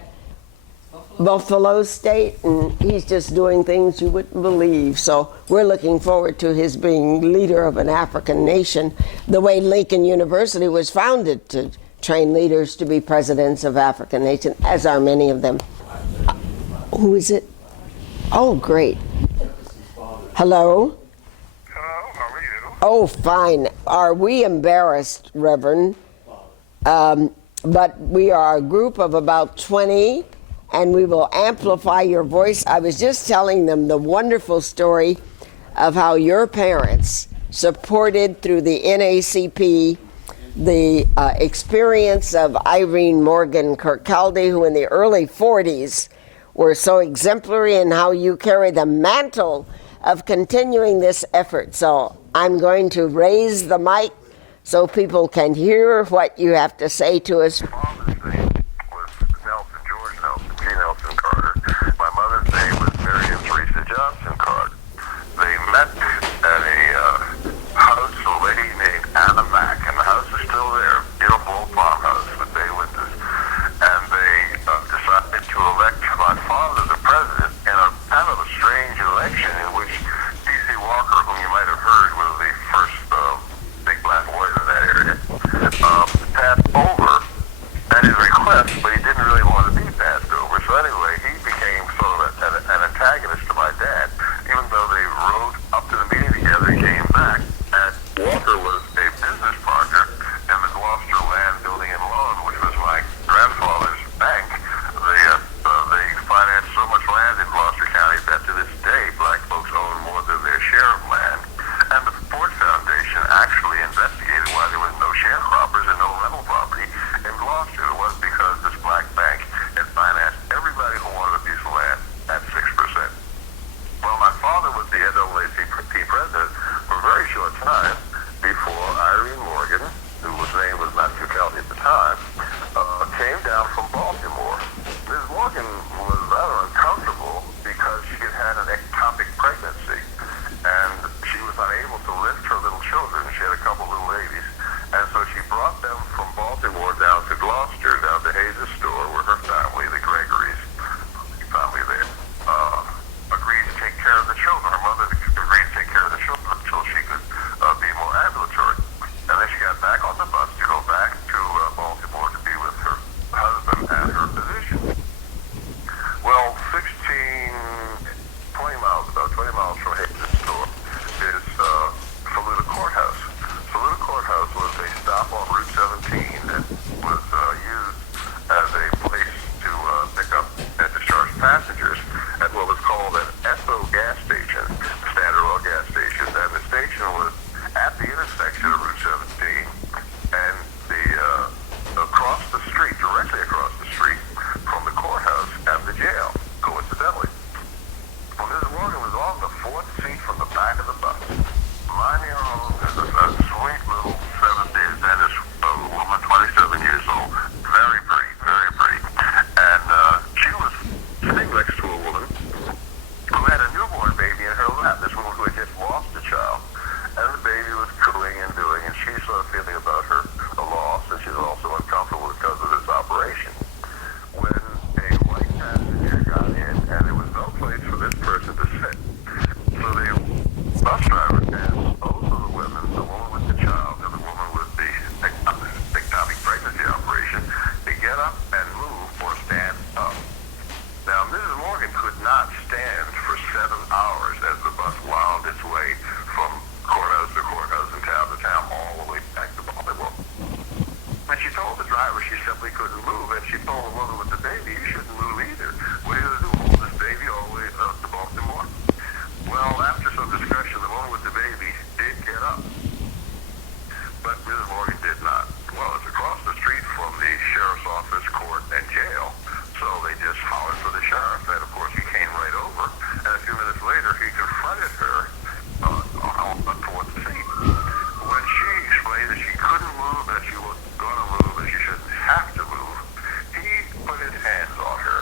Buffalo State, and he's just doing things you wouldn't believe. So we're looking forward to his being leader of an African nation, the way Lincoln University was founded to train leaders to be presidents of African nations, as are many of them. Who is it? Oh, great. Hello? Hello, how are you? Oh, fine. Are we embarrassed, Reverend? But we are a group of about 20, and we will amplify your voice. I was just telling them the wonderful story of how your parents supported through the NACP the experience of Irene Morgan Kirkcaldy, who in the early 40s were so exemplary, and how you carry the mantle of continuing this effort. So I'm going to raise the mic so people can hear what you have to say to us. My father's name was Nelson, George Nelson, G. Nelson Carter. My mother's name was Miriam Teresa Johnson Carter. They met at a house, a lady named Anna Mack, and the house is still there, beautiful farmhouse with bay windows. And they decided to elect my father the president in a kind of a strange election in which P.C. Walker, whom you might have heard was the first big black lawyer in that area, passed over at his request, but he didn't really want to be passed over. So anyway, he became sort of an antagonist to my dad, even though they rode up to the meeting together and came back. And Walker was a business partner in the Gloucester Land Building and Loan, which was my grandfather's bank. They financed so much land in Gloucester County that to this day, black folks own more than their share of land. And the Ford Foundation actually investigated why there was no sharecroppers and no rental property in Gloucester. It was because this black bank had financed everybody who wanted a piece of land at 6%. Well, my father was the NAACP president for a very short time before Irene Morgan, whose name was not Kirkcaldy at the time, came down from Baltimore. Ms. Morgan was rather uncomfortable because she had had an ectopic pregnancy, and she was unable to lift her little children. She had a couple little babies, and so she brought them from Baltimore down to Gloucester, down to Hayes' store, where her family, the Gregory's family there, agreed to take care of the children. Her mother agreed to take care of the children until she could be more ambulatory. And then she got back on the bus to go back to Baltimore to be with her husband and her physician. Well, 20 miles from Hayes' store is Saluda Courthouse. Saluda Courthouse was a stop on Route 17 that was used as a place to pick up and discharge passengers at what was called an Esso gas station, Standard Oil gas station. And the station was at the intersection of Route 17 and across the street, directly across the street from the courthouse and the jail, coincidentally. Well, Mrs. Morgan was on the fourth seat from the back of the bus. Minding her own business, a sweet little seventh-day Adventist woman, 27 years old, very pretty, very pretty. And she was sitting next to a woman who had a newborn baby in her lap, this woman who had just lost a child. And the baby was cooing and doing, and she's sort of feeling about her loss, and she's also uncomfortable because of this operation. When a white passenger got in, and there was no place for this person to sit, so the bus driver asked both of the women, the woman with the child and the woman with the ectopic pregnancy operation, to get up and move or stand up. Now, Mrs. Morgan could not stand for 7 hours as the bus wound its way from courthouse to courthouse and town to town, all the way back to Baltimore. And she told the driver she simply couldn't move, and she told the woman with the baby, you shouldn't move either. What are you going to do, hold this baby all the way up to Baltimore? Well, after some discussion, the woman with the baby did get up. But Mrs. Morgan did not. Well, it's across the street from the sheriff's office, court, and jail, so they just hollered for the sheriff, and of course he came right over, and a few minutes later he confronted her on the fourth seat. When she explained that she couldn't move, that she wasn't going to move, that she shouldn't have to move, he put his hands on her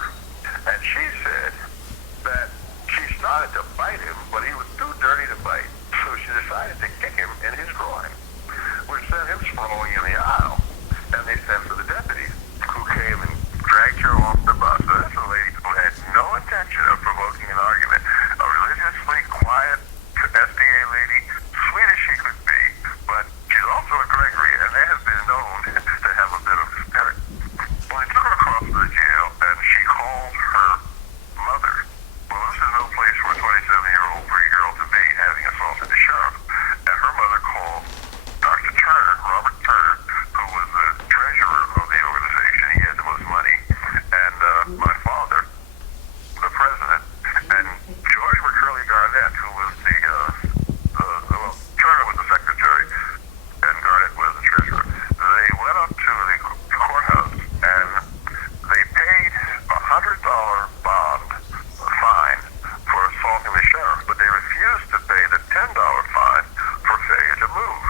move,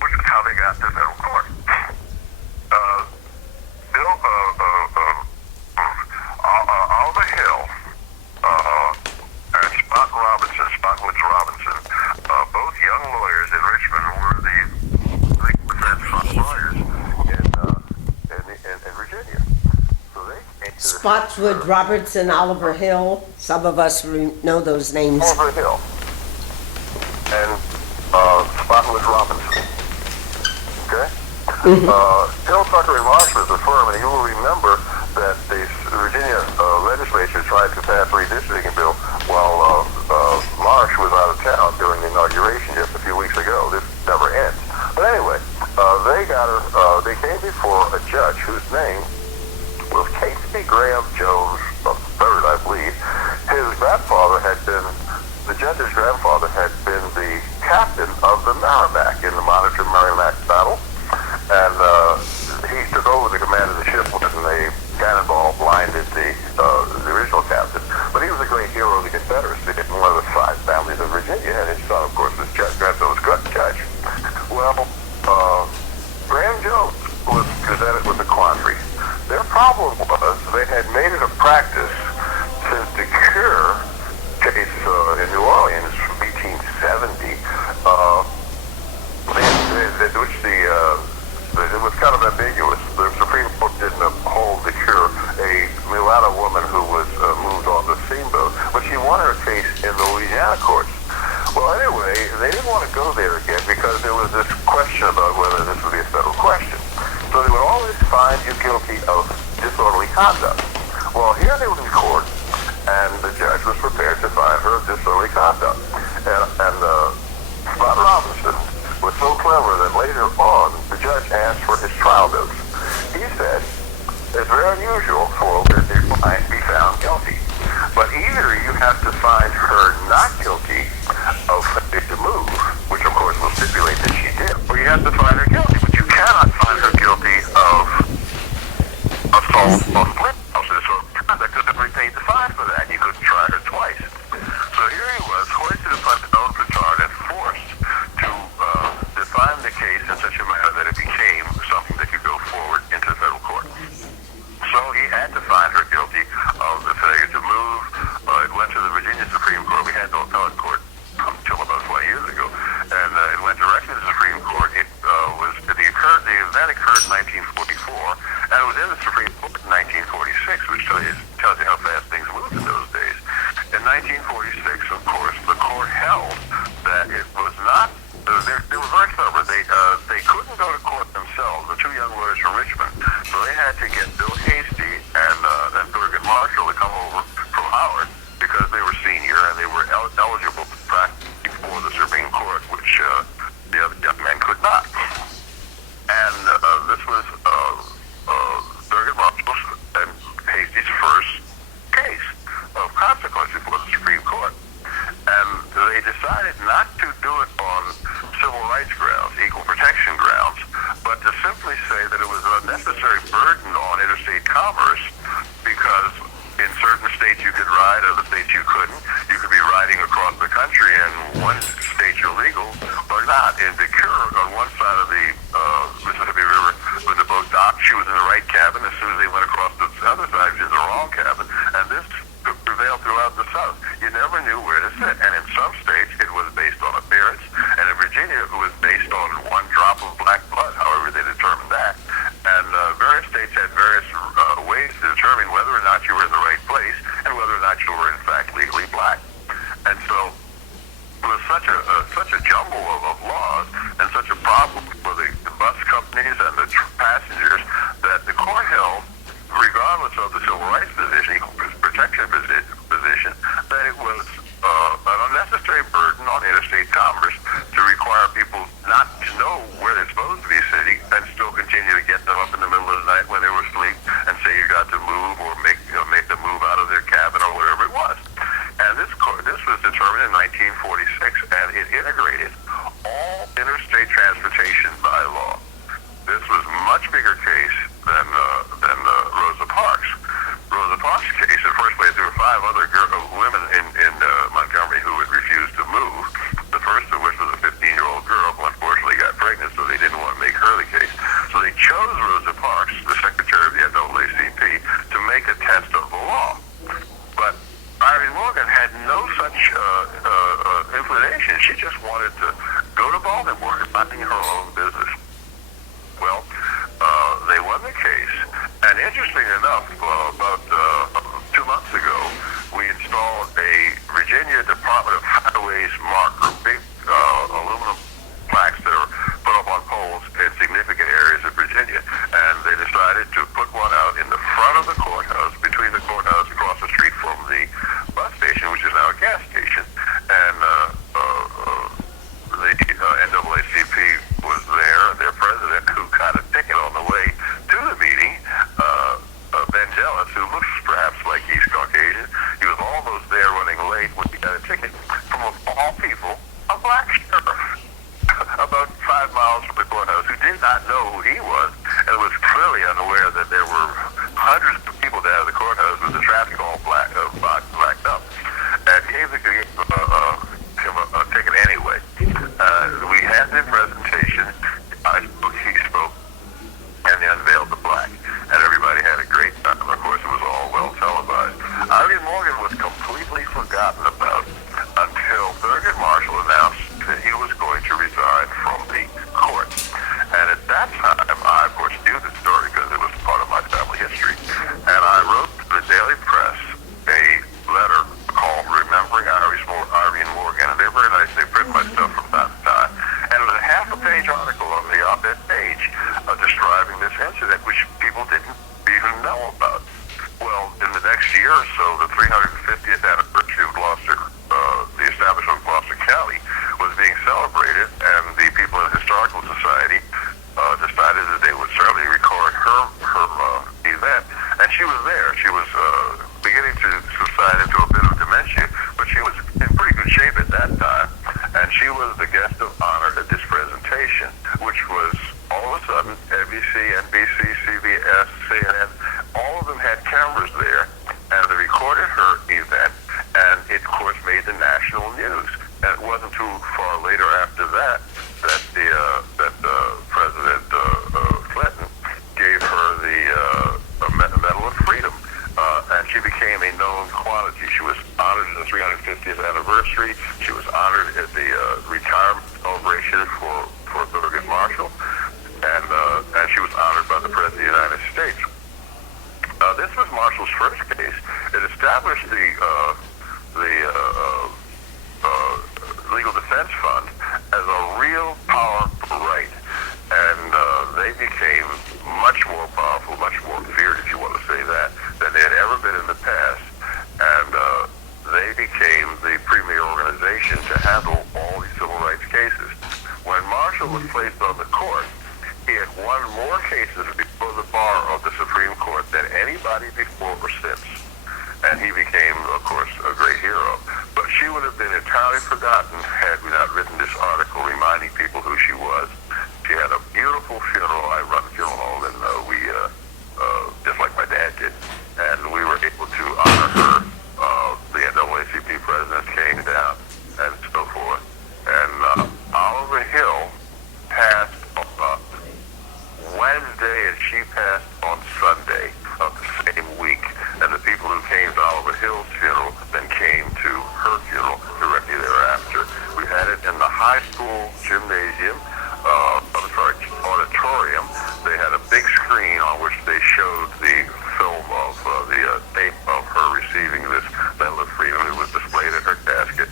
which is how they got to federal court. Oliver Hill and Spotwoods Robinson, both young lawyers in Richmond, were the defense lawyers in Virginia. So they came to Spotswood, Robertson, Oliver Hill. Some of us know those names. Oliver Hill and Spotwoods Robinson. Okay? Hill, Tucker, and Marsh was the firm, and you will remember that the Virginia legislature tried to pass a redistricting bill while Marsh was out of town during the inauguration just a few weeks ago. This never ends. But anyway, they came before a judge whose name was Casey Graham Jones III, I believe. The judge's grandfather had been the captain of the Merrimack in the Monitor Merrimack battle, and he took over the command of the ship when a cannonball blinded the original captain. But he was a great hero of the Confederacy in one of the 5 families of Virginia, and his son, of course, was grandson was judge. Well, Graham Jones was presented with a quandary. Their problem was they had made it a practice since the Cure case in New Orleans from 1870, it was kind of ambiguous. The Supreme Court didn't uphold the Cure, a mulatto woman who was moved on the steamboat, but she won her case in the Louisiana courts. Well, anyway, they didn't want to go there again because there was this question about whether this would be a federal question. So they would always find you guilty of disorderly conduct. Well, here they were in court, and the judge was prepared to find her of disorderly conduct. And Spot Robinson was so clever that later on, the judge asked for his trial notes. He said, it's very unusual for a client to be found guilty. But either you have to find her not guilty of failure to move, which of course will stipulate that she did, or you have to find her guilty, but you cannot find her guilty of assault on split houses or conduct because they paid the fine for that. You couldn't try her twice. So here he was, hoisted upon his own petard and forced to define the case in such a manner that it became something that could go forward into federal court. So he had to find her guilty of the failure to move. It went to the Virginia Supreme Court. We had no appellate court until about 20 years ago. And it went directly to the Supreme Court. The event occurred in 1944, and it was in the Supreme Court in 1946, which tells you how fast things moved in those days. In 1946, of course, the court held that it was not, they were very clever. They couldn't go to court themselves, the 2 young lawyers from Richmond, so they had to get Bill Hasty and Thurman Marshall to come over from Howard because they were senior and they were eligible to practice before the Supreme Court, which the other young men could not. And this was Thurman Marshall's and Hasty's first case of consequence before the Supreme Court. And they decided not to do it on civil rights grounds, equal protection grounds, but to simply say that it was an unnecessary burden on interstate commerce because in certain states you could ride, other states you couldn't. You could be riding across the country and one state you're legal or not. In the Cure, on one side of the Mississippi River, when the boat docked, she was in the right cabin. As soon as they went across the other side, she was in the wrong cabin. And this prevailed throughout the South. You never knew where to sit. And in some states, it was based on appearance. And in Virginia, it was based on 1 drop of black blood, however they determined that. And various states had various ways to determine whether or not you were in the right place and whether or not you were, in fact, legally black. And so it was such a jumble of laws and such a problem for the bus companies and the passengers that the court held, regardless of the civil rights position, equal protection position, that it was an unnecessary burden on interstate commerce to require people not to know where they're supposed to be sitting and still continue to get them up in the middle of the night when they were asleep and say you got to move or make them move out of their cabin or whatever it was. And this was determined in 1946, and it integrated all interstate transportation by law. This was a much bigger case than Rosa Parks. Rosa Parks' case, in the first place, there were 5 other women in Montgomery who had refused to move. The first of which was a 15-year-old girl who unfortunately her own business. Well, they won the case, and interesting enough, about 2 months ago, we installed a Virginia Department of Highways marker, big aluminum plaques that are put up on poles in significant areas of Virginia, and they decided to put one out in the front of the courthouse, between the courthouse across the street from the bus station, which is now a gas station, and the NAACP was there, their president, who got a ticket on the way to the meeting, Ben Jealous, who looks perhaps like he's Caucasian. He was almost there running late when he got a ticket from, of all people, a black sheriff about 5 miles from the courthouse, who did not know who he was and was clearly unaware that there were hundreds of people down at the courthouse with the traffic all blacked up, and gave him a ticket anyway. We had the presentation, he spoke, and they unveiled the plaque, and everybody had a great time. Of course, it was all well televised. Irene Morgan was completely forgotten about until Thurgood Marshall announced that he was going to resign from the court. And at that time, I, of course, knew the story because it was part of my family history. And I wrote to the Daily Press a letter called Remembering Irene Morgan. And they're very nice. They print my stuff from time to time. And it was a half-a-page article on the op-ed page describing this incident, which people didn't even know about. Well, in the next year or so, the 350th anniversary of Gloucester, the establishment of Gloucester County, was being celebrated, and the people in the Historical Society decided that they would certainly record her event. And she was there. She was beginning to subside into a bit of dementia, but she was in pretty good shape at that time. And she was the guest of honor at this presentation, which was all of a sudden NBC, NBC, CBS, CNN, all of them had cameras there, and they recorded her event, and it, of course, made the national news. And it wasn't too far later after that that President Clinton gave her the Medal of Freedom, and she became a known quantity. She was honored in the 350th anniversary. She was honored at the retirement celebration for Thurgood Marshall, and she was honored by the President of the United States. This was Marshall's first case. It established the Legal Defense Fund as a real powerful right, and they became much more powerful, much more feared, if you want to say that, than they had ever been in the past, and they became the premier organization to handle all these civil rights cases. When Marshall was placed on the court, he had won more cases before the bar of the Supreme Court than anybody before or since. And he became, of course, a great hero. But she would have been entirely forgotten had we not written this article reminding people who she was. She had a beautiful funeral. I run the funeral home, and we, just like my dad did, and we were able to honor her. The NAACP president came down, and so forth. And Oliver Hill passed on Wednesday, and she passed on Sunday of the same week. And the people who came to Oliver Hill's funeral then came to her funeral directly thereafter. We had it in the high school gymnasium, auditorium. They had a big screen on which they showed the film of the tape of her receiving this Medal of Freedom. It was displayed in her casket,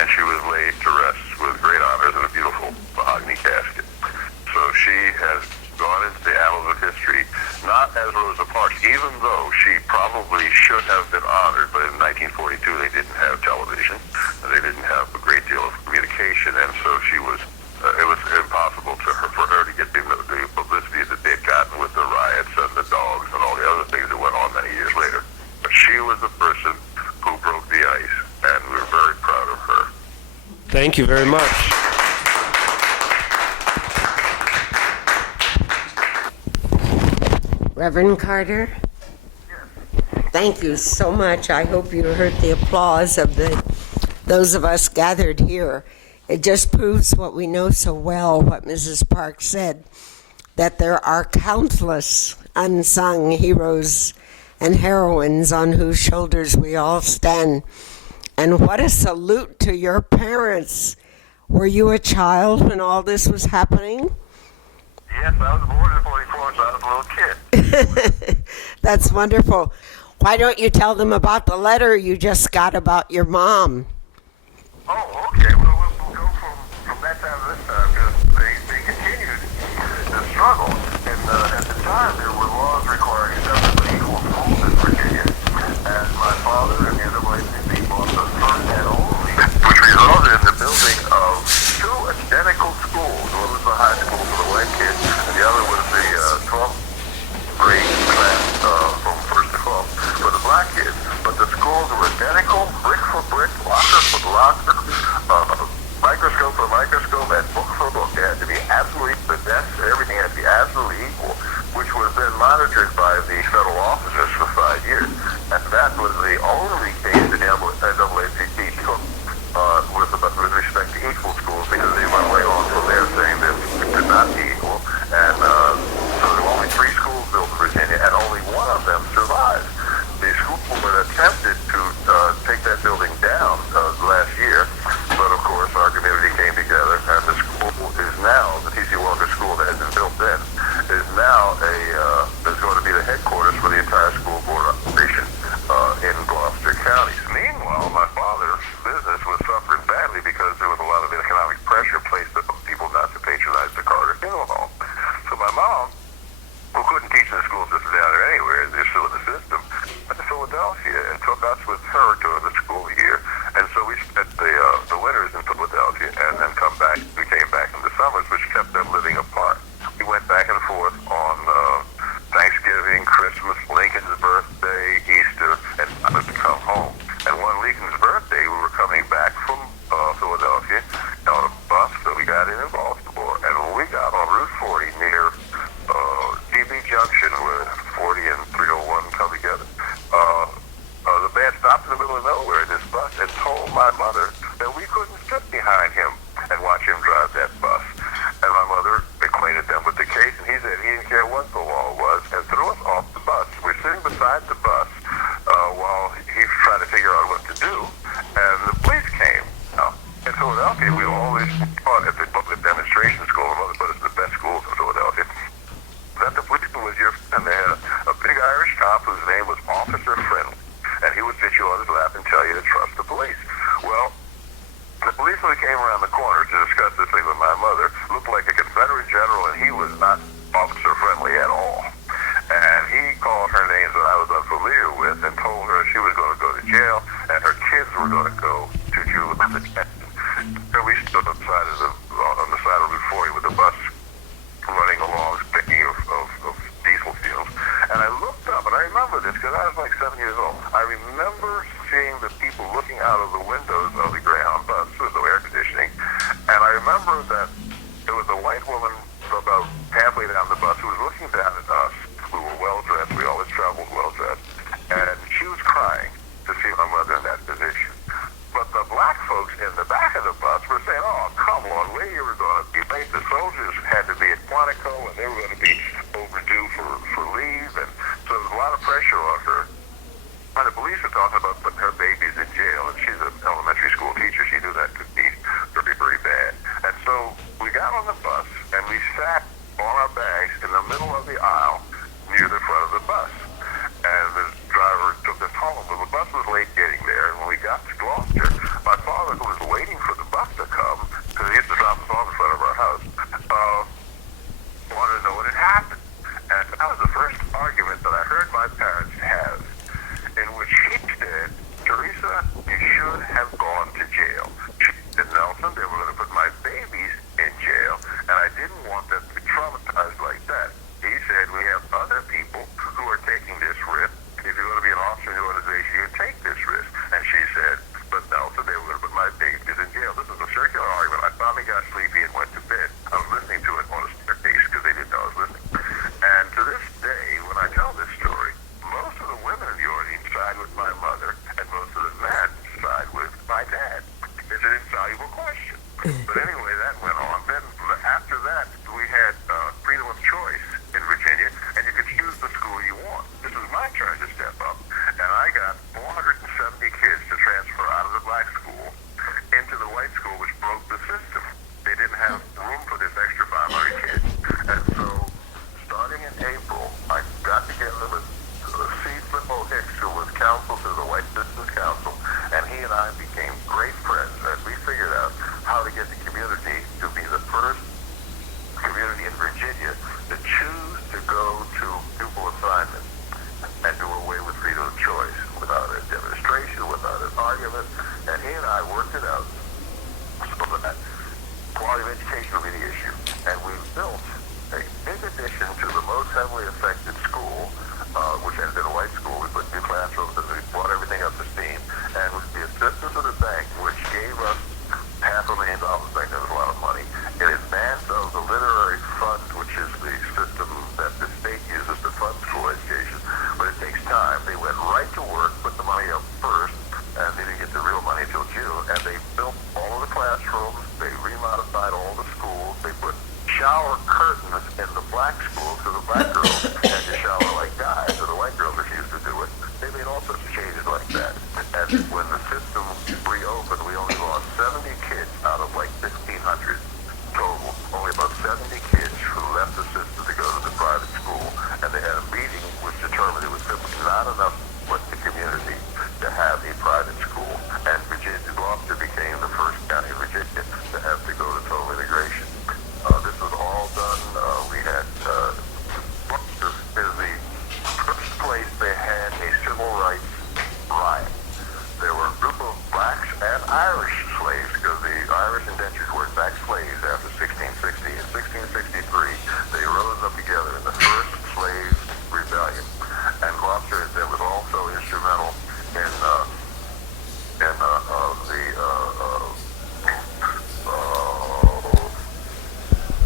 and she was laid to rest with great honors in a beautiful mahogany casket. So she has gone into the annals of history, not as Rosa Parks, even though she probably should have been honored, but in 1942 they didn't have television, and they didn't have a great deal of communication, and so she was, it was impossible for her to get the publicity that they'd gotten with the riots and the dogs and all the other things that went on many years later. But she was the person who broke the ice, and we're very proud of her. Thank you very much. Reverend Carter? Thank you so much. I hope you heard the applause of those of us gathered here. It just proves what we know so well, what Mrs. Parks said, that there are countless unsung heroes and heroines on whose shoulders we all stand. And what a salute to your parents. Were you a child when all this was happening? Yes, I was born in 44, so I was a little kid. That's wonderful. Why don't you tell them about the letter you just got about your mom? Oh, okay. Well, we'll go from that time to this time because they continued the struggle. And at the time, there were laws requiring separately equal schools in Virginia. And my father and the other people the first and only, which resulted in the building of two identical schools. One was the high school for the white kids, and the other was the 12th grade class from first to 12th for the black kids. But the schools were identical, brick for brick, locker for locker, microscope for microscope, and book for book. They had to be absolutely, the desks, everything had to be absolutely equal, which was then monitored by the federal officers for 5 years. And that was the only case the NAACP took with respect to equal schools, because they went way on from there saying that it could not be equal. And so there were only 3 schools built in Virginia, and only one of them survived. The school board attempted to take that building down last year, but of course our community came together, and the school is now, the T.C. Walker School that had been built then, is now is going to be the headquarters for the entire school board operation in Gloucester County. Meanwhile, my father's business was suffering badly because there was a lot of economic pressure placed on people not to patronize the Carter Funeral Home. So my mom, who couldn't teach in the school system down there anywhere, they're still in the system, went to Philadelphia and took us with her to the school here. And so we spent the winters in Philadelphia and then we came back in the summers, which kept them living apart. We went back and forth on Thanksgiving, Christmas, Lincoln's birthday, Easter, and I would come home. And one Lincoln's birthday, we were coming back from Philadelphia on a bus that we got in Baltimore. And when we got on Route 40 near DB Junction, where 40 and 301 come together, the man stopped in the middle of nowhere in this bus and told my mother that we couldn't sit behind him and watch him drive that bus. And my mother acquainted them with the case, and he said he didn't care what the law was, and threw us off the bus. We're sitting beside the bus while he tried to figure out what to do, and the police came. Now, in Philadelphia, we always taught at the public demonstration school, but it's the best schools in Philadelphia, that the policeman was your friend. They had a big Irish cop whose name was Officer Friendly, and he would sit you on his lap and tell you to trust the police. Well, the policeman came around the corner to discuss this thing with my mother, looked like a Confederate general, and he was not officer friendly at all. And he called her names that I was unfamiliar with and told her she was going to go to jail and her kids were going to go to juvenile detention. And we stood on the side of Route 40 with the bus running along, speaking of diesel fumes. And I looked up, and I remember this because I was like 7 years old. I remember seeing the people looking out of the windows of the Greyhound bus. There was no air conditioning. And I remember that there was a white woman about halfway down the bus who was looking down at us. We were well-dressed. We always traveled well-dressed. And she was crying to see my mother in that position. But the black folks in the back of the bus were saying, oh, come on, where you were going to be late. The soldiers had to be at Quantico, and they were going to be overdue for leave. And so there was a lot of pressure on her. And the police were talking about putting her babies in jail, and she's an elementary school teacher. She knew that could be very, very bad. And so we got on the bus, and we sat on our bags in the middle of the aisle near the front of the bus. And the driver took us home. But the bus was late getting there, and when we got to Gloucester, my father, who was waiting for the bus to come, because he used to drop us off in front of our house, wanted to know what had happened. And that was the first argument that I heard my parents have, in which he said, Teresa, you should have gone to jail. She said, Nelson, they were going to put my babies in jail, and I didn't want them to be traumatized like that. He said, we have other people who are taking this risk. If you're going to be an officer in the organization, you take this risk. And she said, but Nelson, they were going to put my babies in jail. This was a circular argument. I finally got sleepy and went to bed. I was listening to it on a staircase because they didn't know I was listening. And to this day, when I tell this story, most of the women in the audience side with my mother, and most of the men side with my dad. It's an insoluble question. But anyway, that went on. Then after that, we had you to choose to go to pupil assignment and do away with freedom of choice without a demonstration, without an argument. And he and I worked it out so that quality of education will be the issue. And we built a big addition to the most heavily affected school, which had been a white school. We put new classrooms and we brought everything up to steam. And with the assistance of the bank, which gave us $500,000, back then was a lot of money, in advance of the literary fund, which is the system that the state uses to fund school education. But it takes time. They went right to work, put the money up first, and they didn't get the real money until June. And they built all of the classrooms. They remodified all the schools. They put shower curtains in the black schools so the black girls had to shower like guys, so the white girls refused to do it. They made all sorts of changes like that. And when the system reopened, we only lost 70 kids out of like 1,500 total. Only about 70 kids who left the system to go to the private school. And they had a meeting which determined it was simply not enough for the community to have a private school. And Virginia, Gloucester became the first county in Virginia to have to go to total integration. This was all done. We had Gloucester is the first place they had a civil rights riot. There were a group of blacks and Irish slaves, because the Irish indentures were in fact slaves after 1660. In 1663, they rose up together in the first slave rebellion. And Gloucester that was also instrumental in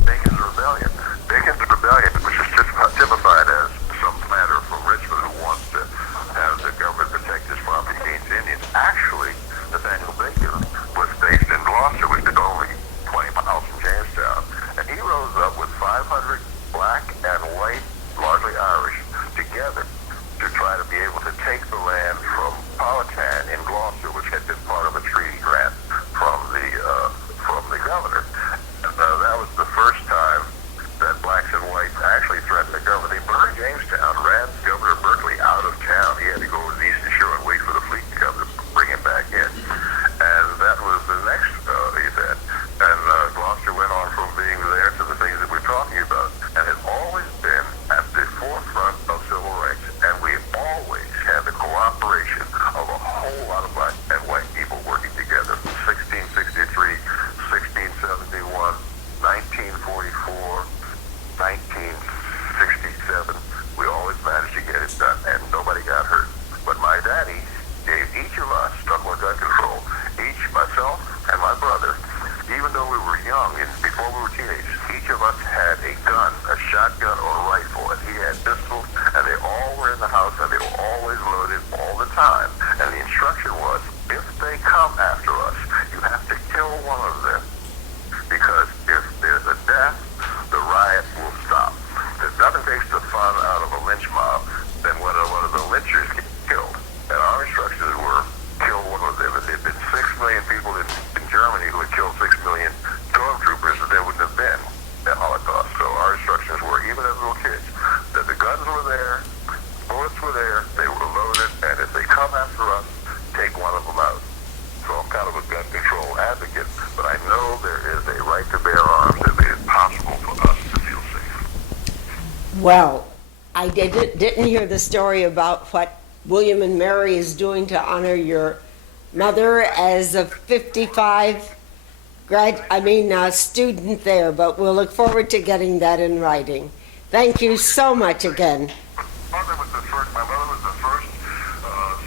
Bacon's Rebellion. Bacon's Rebellion, which is typified as some planter from Richmond who wants to have the government protect his property against Indians. Actually, Nathaniel Bacon was based in Gloucester, which is only 20 miles from Jamestown. And he rose up with 500 black and white, largely Irish, together to try to be able to take the land from Powhatan in Gloucester, which had been part of a treaty grant from the governor. And that was the first time that blacks and whites actually threatened the governor. They burned Jamestown, ran Governor Berkeley out of town. He had to go to the eastern shore and wait for the fleet to come to bring him back in. And that was the next event. And Gloucester went on from being there to the things that we're talking about, and has always been at the forefront of civil rights. And we always had the cooperation of a whole lot of black and white people working together from 1663, 1671, 1944, 1967. We always managed to get it done, and nobody got hurt. But my daddy gave each of us, talking about gun control, each, myself and my brother, even though we were young, and before we were teenagers, each of us had a gun, a shotgun or a rifle, and he had pistols, and they all were in the house, and they were always loaded all the time. And the instruction was, if they come after us, you have to kill one of them, because if there's a death, the riot will stop. There's nothing takes the fun out of a lynch mob than when one of the lynchers gets killed. And our instructions were, kill one of them. If there had been 6 million people in Germany who had killed 6 million stormtroopers, there wouldn't have been a Holocaust. So our instructions were, even as little kids, that the guns were there, bullets were there, they were loaded, and if they come after us, take one of them out. So I'm kind of a gun control advocate, but I know there is a right to bear arms that made it possible for us to feel safe. Well, I didn't hear the story about what William and Mary is doing to honor your mother as a 55 student there, but we'll look forward to getting that in writing. Thank you so much again. My mother was the first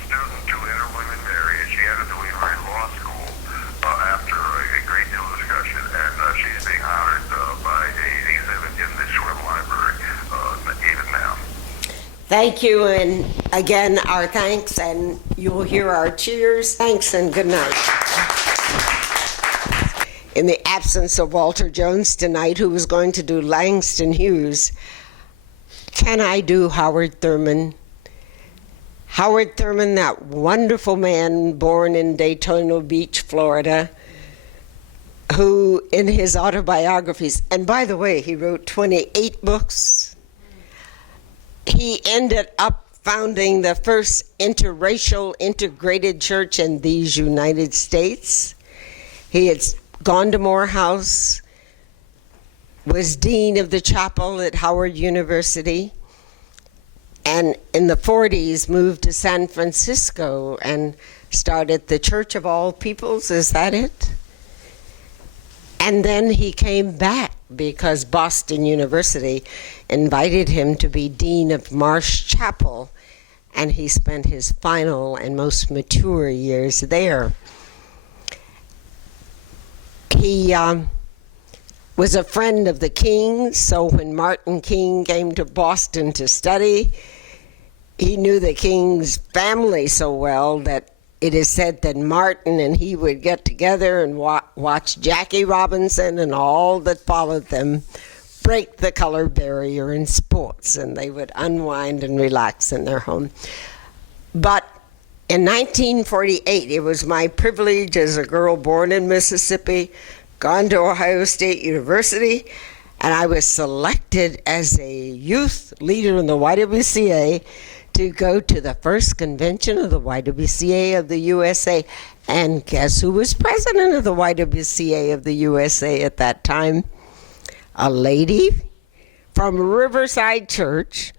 student to enter William and Mary, and she entered the William and Mary Law School after a great deal of discussion, and she's being honored by an exhibit in the Schwinn Library even now. Thank you, and again, our thanks, and you will hear our cheers. Thanks and good night. In the absence of Walter Jones tonight, who was going to do Langston Hughes, can I do Howard Thurman? Howard Thurman, that wonderful man born in Daytona Beach, Florida, who in his autobiographies, and by the way, he wrote 28 books. He ended up founding the first interracial integrated church in these United States. He had gone to Morehouse, was dean of the chapel at Howard University, and in the 40s moved to San Francisco and started the Church of All Peoples. Is that it? And then he came back because Boston University invited him to be dean of Marsh Chapel, and he spent his final and most mature years there. He was a friend of the Kings, so when Martin King came to Boston to study, he knew the King's family so well that it is said that Martin and he would get together and watch Jackie Robinson and all that followed them break the color barrier in sports, and they would unwind and relax in their home. But in 1948, it was my privilege as a girl born in Mississippi, gone to Ohio State University, and I was selected as a youth leader in the YWCA to go to the first convention of the YWCA of the USA. And guess who was president of the YWCA of the USA at that time? A lady from Riverside Church,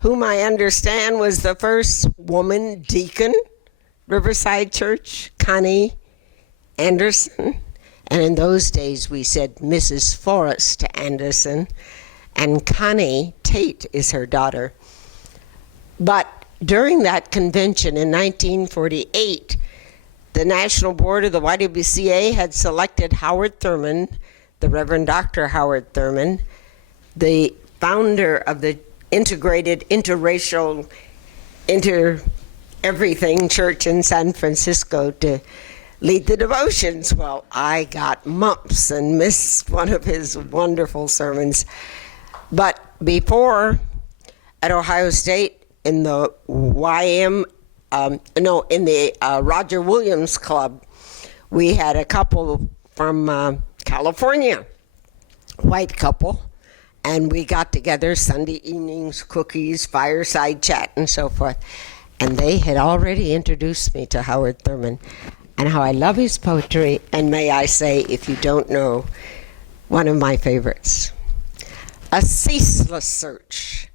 whom I understand was the first woman deacon, Riverside Church, Connie Anderson. And in those days we said Mrs. Forrest Anderson, and Connie Tate is her daughter. But during that convention in 1948, the National Board of the YWCA had selected Howard Thurman, the Reverend Dr. Howard Thurman, the founder of the integrated interracial, everything church in San Francisco, to lead the devotions. Well, I got mumps and missed one of his wonderful sermons. But before, at Ohio State, in the Roger Williams Club, we had a couple from California, white couple, and we got together Sunday evenings, cookies, fireside chat, and so forth. And they had already introduced me to Howard Thurman and how I love his poetry, and may I say, if you don't know, one of my favorites. A ceaseless search,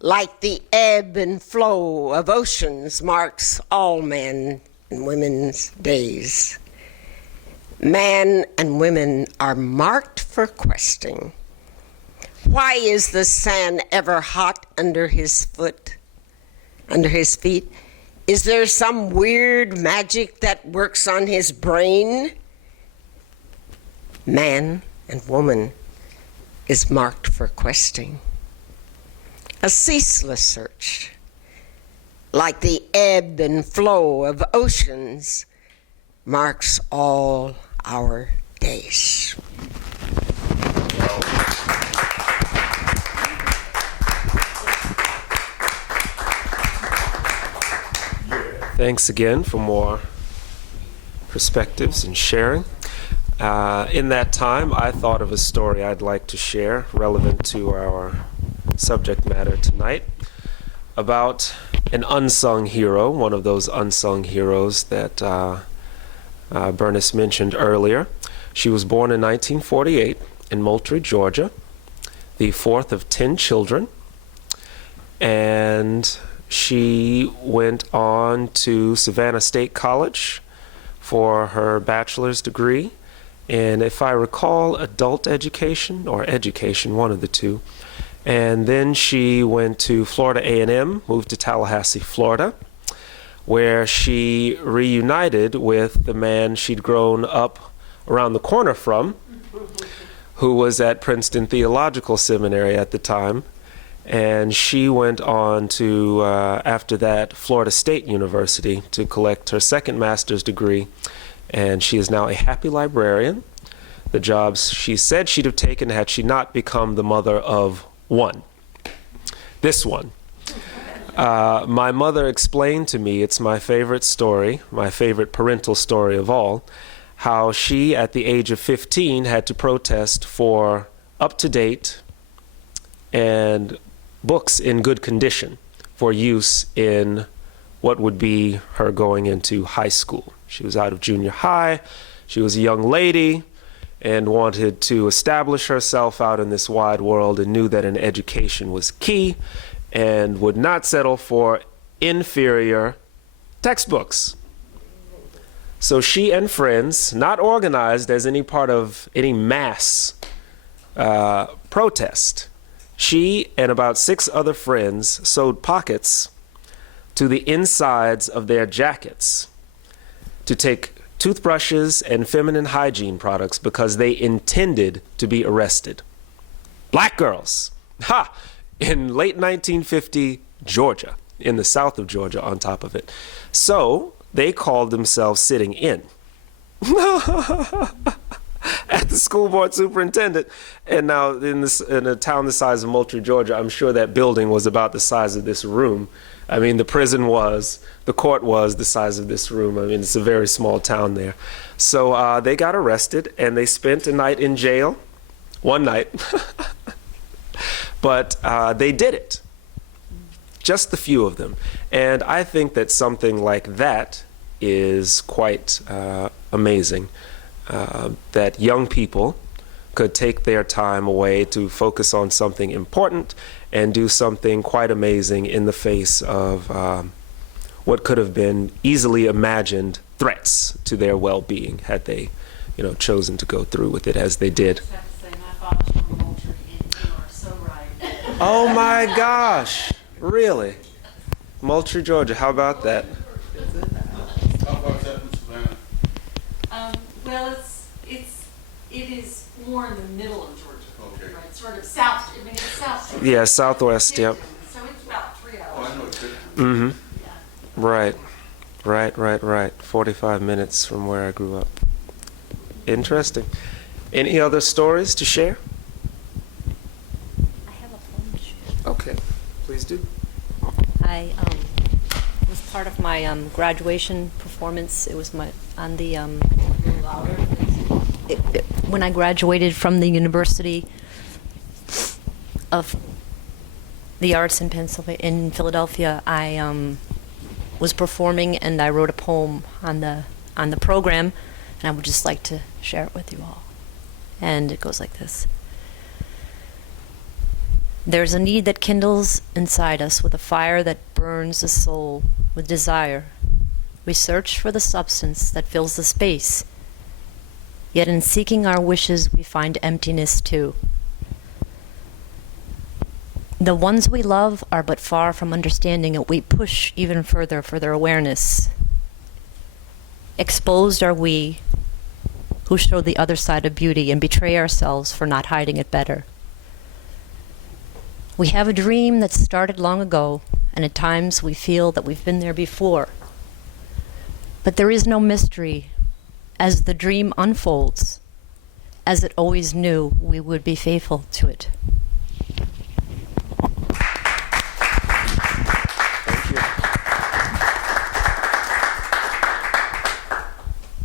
like the ebb and flow of oceans, marks all men and women's days. Man and women are marked for questing. Why is the sand ever hot under his feet? Is there some weird magic that works on his brain? Man and woman is marked for questing. A ceaseless search, like the ebb and flow of oceans, marks all our days. Thanks again for more perspectives and sharing. In that time, I thought of a story I'd like to share relevant to our subject matter tonight about an unsung hero, one of those unsung heroes that Bernice mentioned earlier. She was born in 1948 in Moultrie, Georgia, the fourth of 10 children, and she went on to Savannah State College for her bachelor's degree in, if I recall, adult education or education, one of the two. And then she went to Florida A&M, moved to Tallahassee, Florida, where she reunited with the man she'd grown up around the corner from, who was at Princeton Theological Seminary at the time. And she went on to, after that, Florida State University to collect her second master's degree. And she is now a happy librarian, the jobs she said she'd have taken had she not become the mother of one. This one. My mother explained to me, it's my favorite story, my favorite parental story of all, how she, at the age of 15, had to protest for up-to-date and books in good condition for use in what would be her going into high school. She was out of junior high, she was a young lady, and wanted to establish herself out in this wide world and knew that an education was key and would not settle for inferior textbooks. So she and friends, not organized as any part of any mass protest, she and about 6 other friends sewed pockets to the insides of their jackets to take toothbrushes and feminine hygiene products because they intended to be arrested. Black girls, in late 1950 Georgia, in the south of Georgia on top of it. So they called themselves sitting in at the school board superintendent. And now in a town the size of Moultrie, Georgia, I'm sure that building was about the size of this room. I mean, the prison was, the court was the size of this room. I mean, it's a very small town there. So they got arrested and they spent a night in jail, one night. But they did it, just the few of them. And I think that something like that is quite amazing, that young people could take their time away to focus on something important and do something quite amazing in the face of what could have been easily imagined threats to their well-being had they, chosen to go through with it as they did. Oh my gosh, really? Moultrie, Georgia, how about that? How about that in Savannah? Well, it is more in the middle of Georgia. Okay. Right, sort of south. I mean, it's south. Yeah, southwest. Yep. So it's about 3 hours. Oh, I know it's good. Mm-hmm. Yeah. Right. 45 minutes from where I grew up. Interesting. Any other stories to share? I have a bunch. Okay, please do. I was part of my graduation performance. It was when I graduated from the University of the Arts in Philadelphia. I was performing and I wrote a poem on the program, and I would just like to share it with you all. And it goes like this. There's a need that kindles inside us with a fire that burns the soul with desire. We search for the substance that fills the space, yet in seeking our wishes we find emptiness too. The ones we love are but far from understanding it. We push even further for their awareness. Exposed are we who show the other side of beauty and betray ourselves for not hiding it better. We have a dream that started long ago, and at times we feel that we've been there before. But there is no mystery as the dream unfolds, as it always knew we would be faithful to it. Thank you.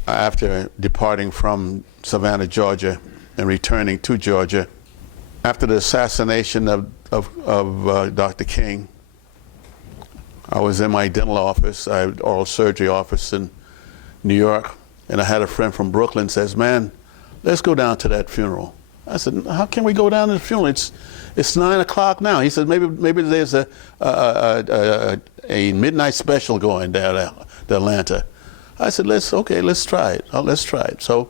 After departing from Savannah, Georgia, and returning to Georgia, after the assassination of Dr. King, I was in my dental office, I had oral surgery office in New York, and I had a friend from Brooklyn says, "Man, let's go down to that funeral." I said, "How can we go down to the funeral? It's 9 o'clock now." He said, "Maybe there's a midnight special going down to Atlanta." I said, let's try it. Let's try it. So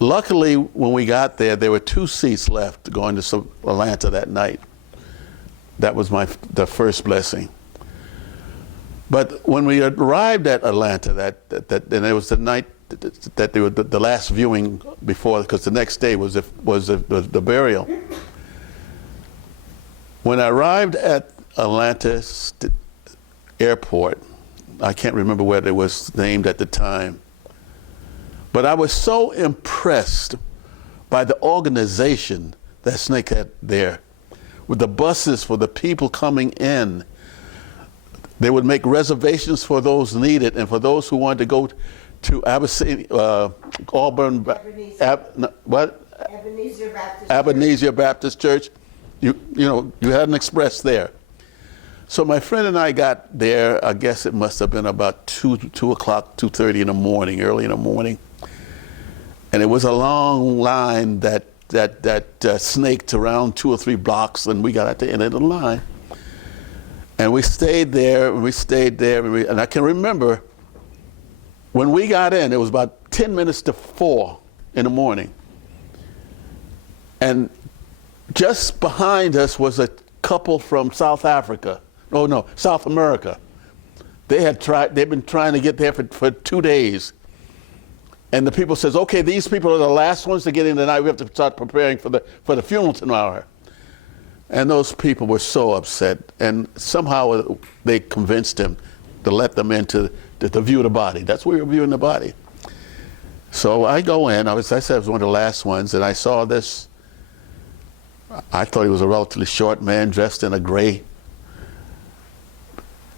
luckily, when we got there, there were 2 seats left going to Atlanta that night. That was the first blessing. But when we arrived at Atlanta, and it was the night that they were the last viewing before, because the next day was the burial. When I arrived at Atlanta airport, I can't remember what it was named at the time, but I was so impressed by the organization that Snake had there, with the buses for the people coming in. They would make reservations for those needed, and for those who wanted to go to Ebenezer Baptist Church, you had an express there. So my friend and I got there, I guess it must have been about 2 o'clock, 2:30 in the morning, early in the morning. And it was a long line that snaked around 2 or 3 blocks, and we got at the end of the line. And we stayed there, and we stayed there, and I can remember when we got in, it was about 10 minutes to 4 in the morning. And just behind us was a couple from South Africa. Oh no, South America. They'd been trying to get there for 2 days. And the people says, okay, these people are the last ones to get in tonight. We have to start preparing for the funeral tomorrow. And those people were so upset. And somehow they convinced him to let them in to view the body. That's where we were viewing the body. So I go in, as I said, I was one of the last ones, and I saw this. I thought he was a relatively short man dressed in a gray,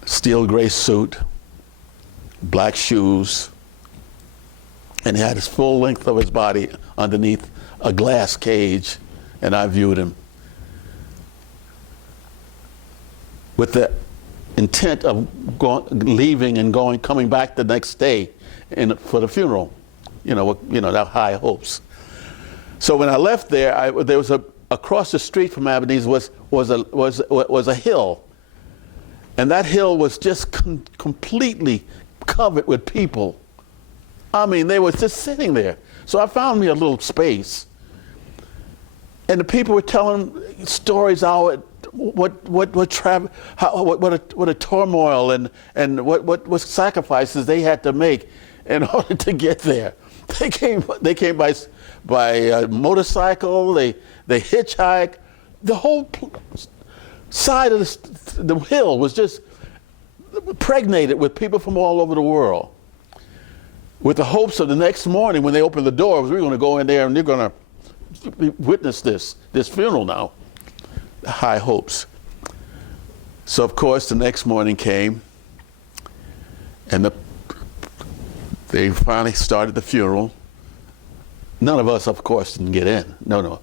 steel gray suit, black shoes, and he had his full length of his body underneath a glass cage, and I viewed him with the intent of leaving and coming back the next day for the funeral. That high hopes. So when I left there, there was across the street from Ebenezer was a hill, and that hill was just completely covered with people. I mean, they were just sitting there. So I found me a little space, and the people were telling stories what a turmoil and what sacrifices they had to make in order to get there. They came by motorcycle. They hitchhiked. The whole side of the hill was just pregnated with people from all over the world, with the hopes of the next morning when they opened the doors, we're going to go in there and they're going to witness this funeral now. High hopes. So of course the next morning came, and they finally started the funeral. None of us, of course, didn't get in. No.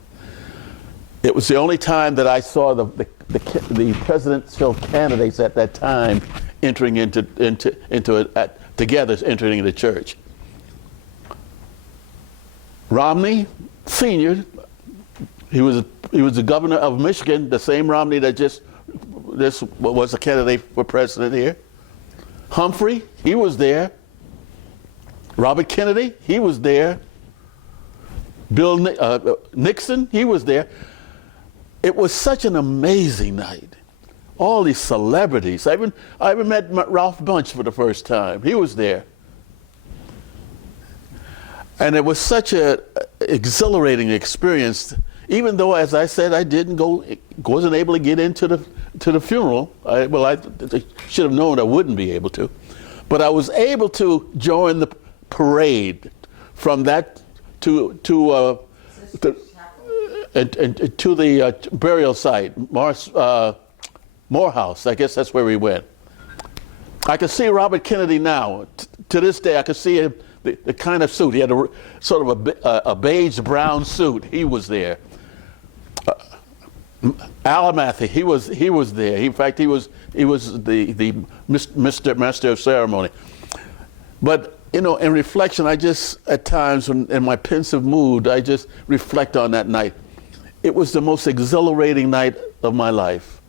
It was the only time that I saw the presidential candidates at that time entering into the church. Romney Sr., he was the governor of Michigan, the same Romney that was a candidate for president here. Humphrey, he was there. Robert Kennedy, he was there. Bill Nixon, he was there. It was such an amazing night. All these celebrities. I even met Ralph Bunche for the first time. He was there. And it was such an exhilarating experience, even though, as I said, I wasn't able to get into the funeral. I should have known I wouldn't be able to. But I was able to join the parade from that to the burial site, Morehouse. I guess that's where we went. I can see Robert Kennedy now. To this day, I can see him, the kind of suit. He had sort of a beige brown suit. He was there. Alamathy, he was there. In fact, he was the master of ceremony. But in reflection, I just, at times, in my pensive mood, I just reflect on that night. It was the most exhilarating night of my life.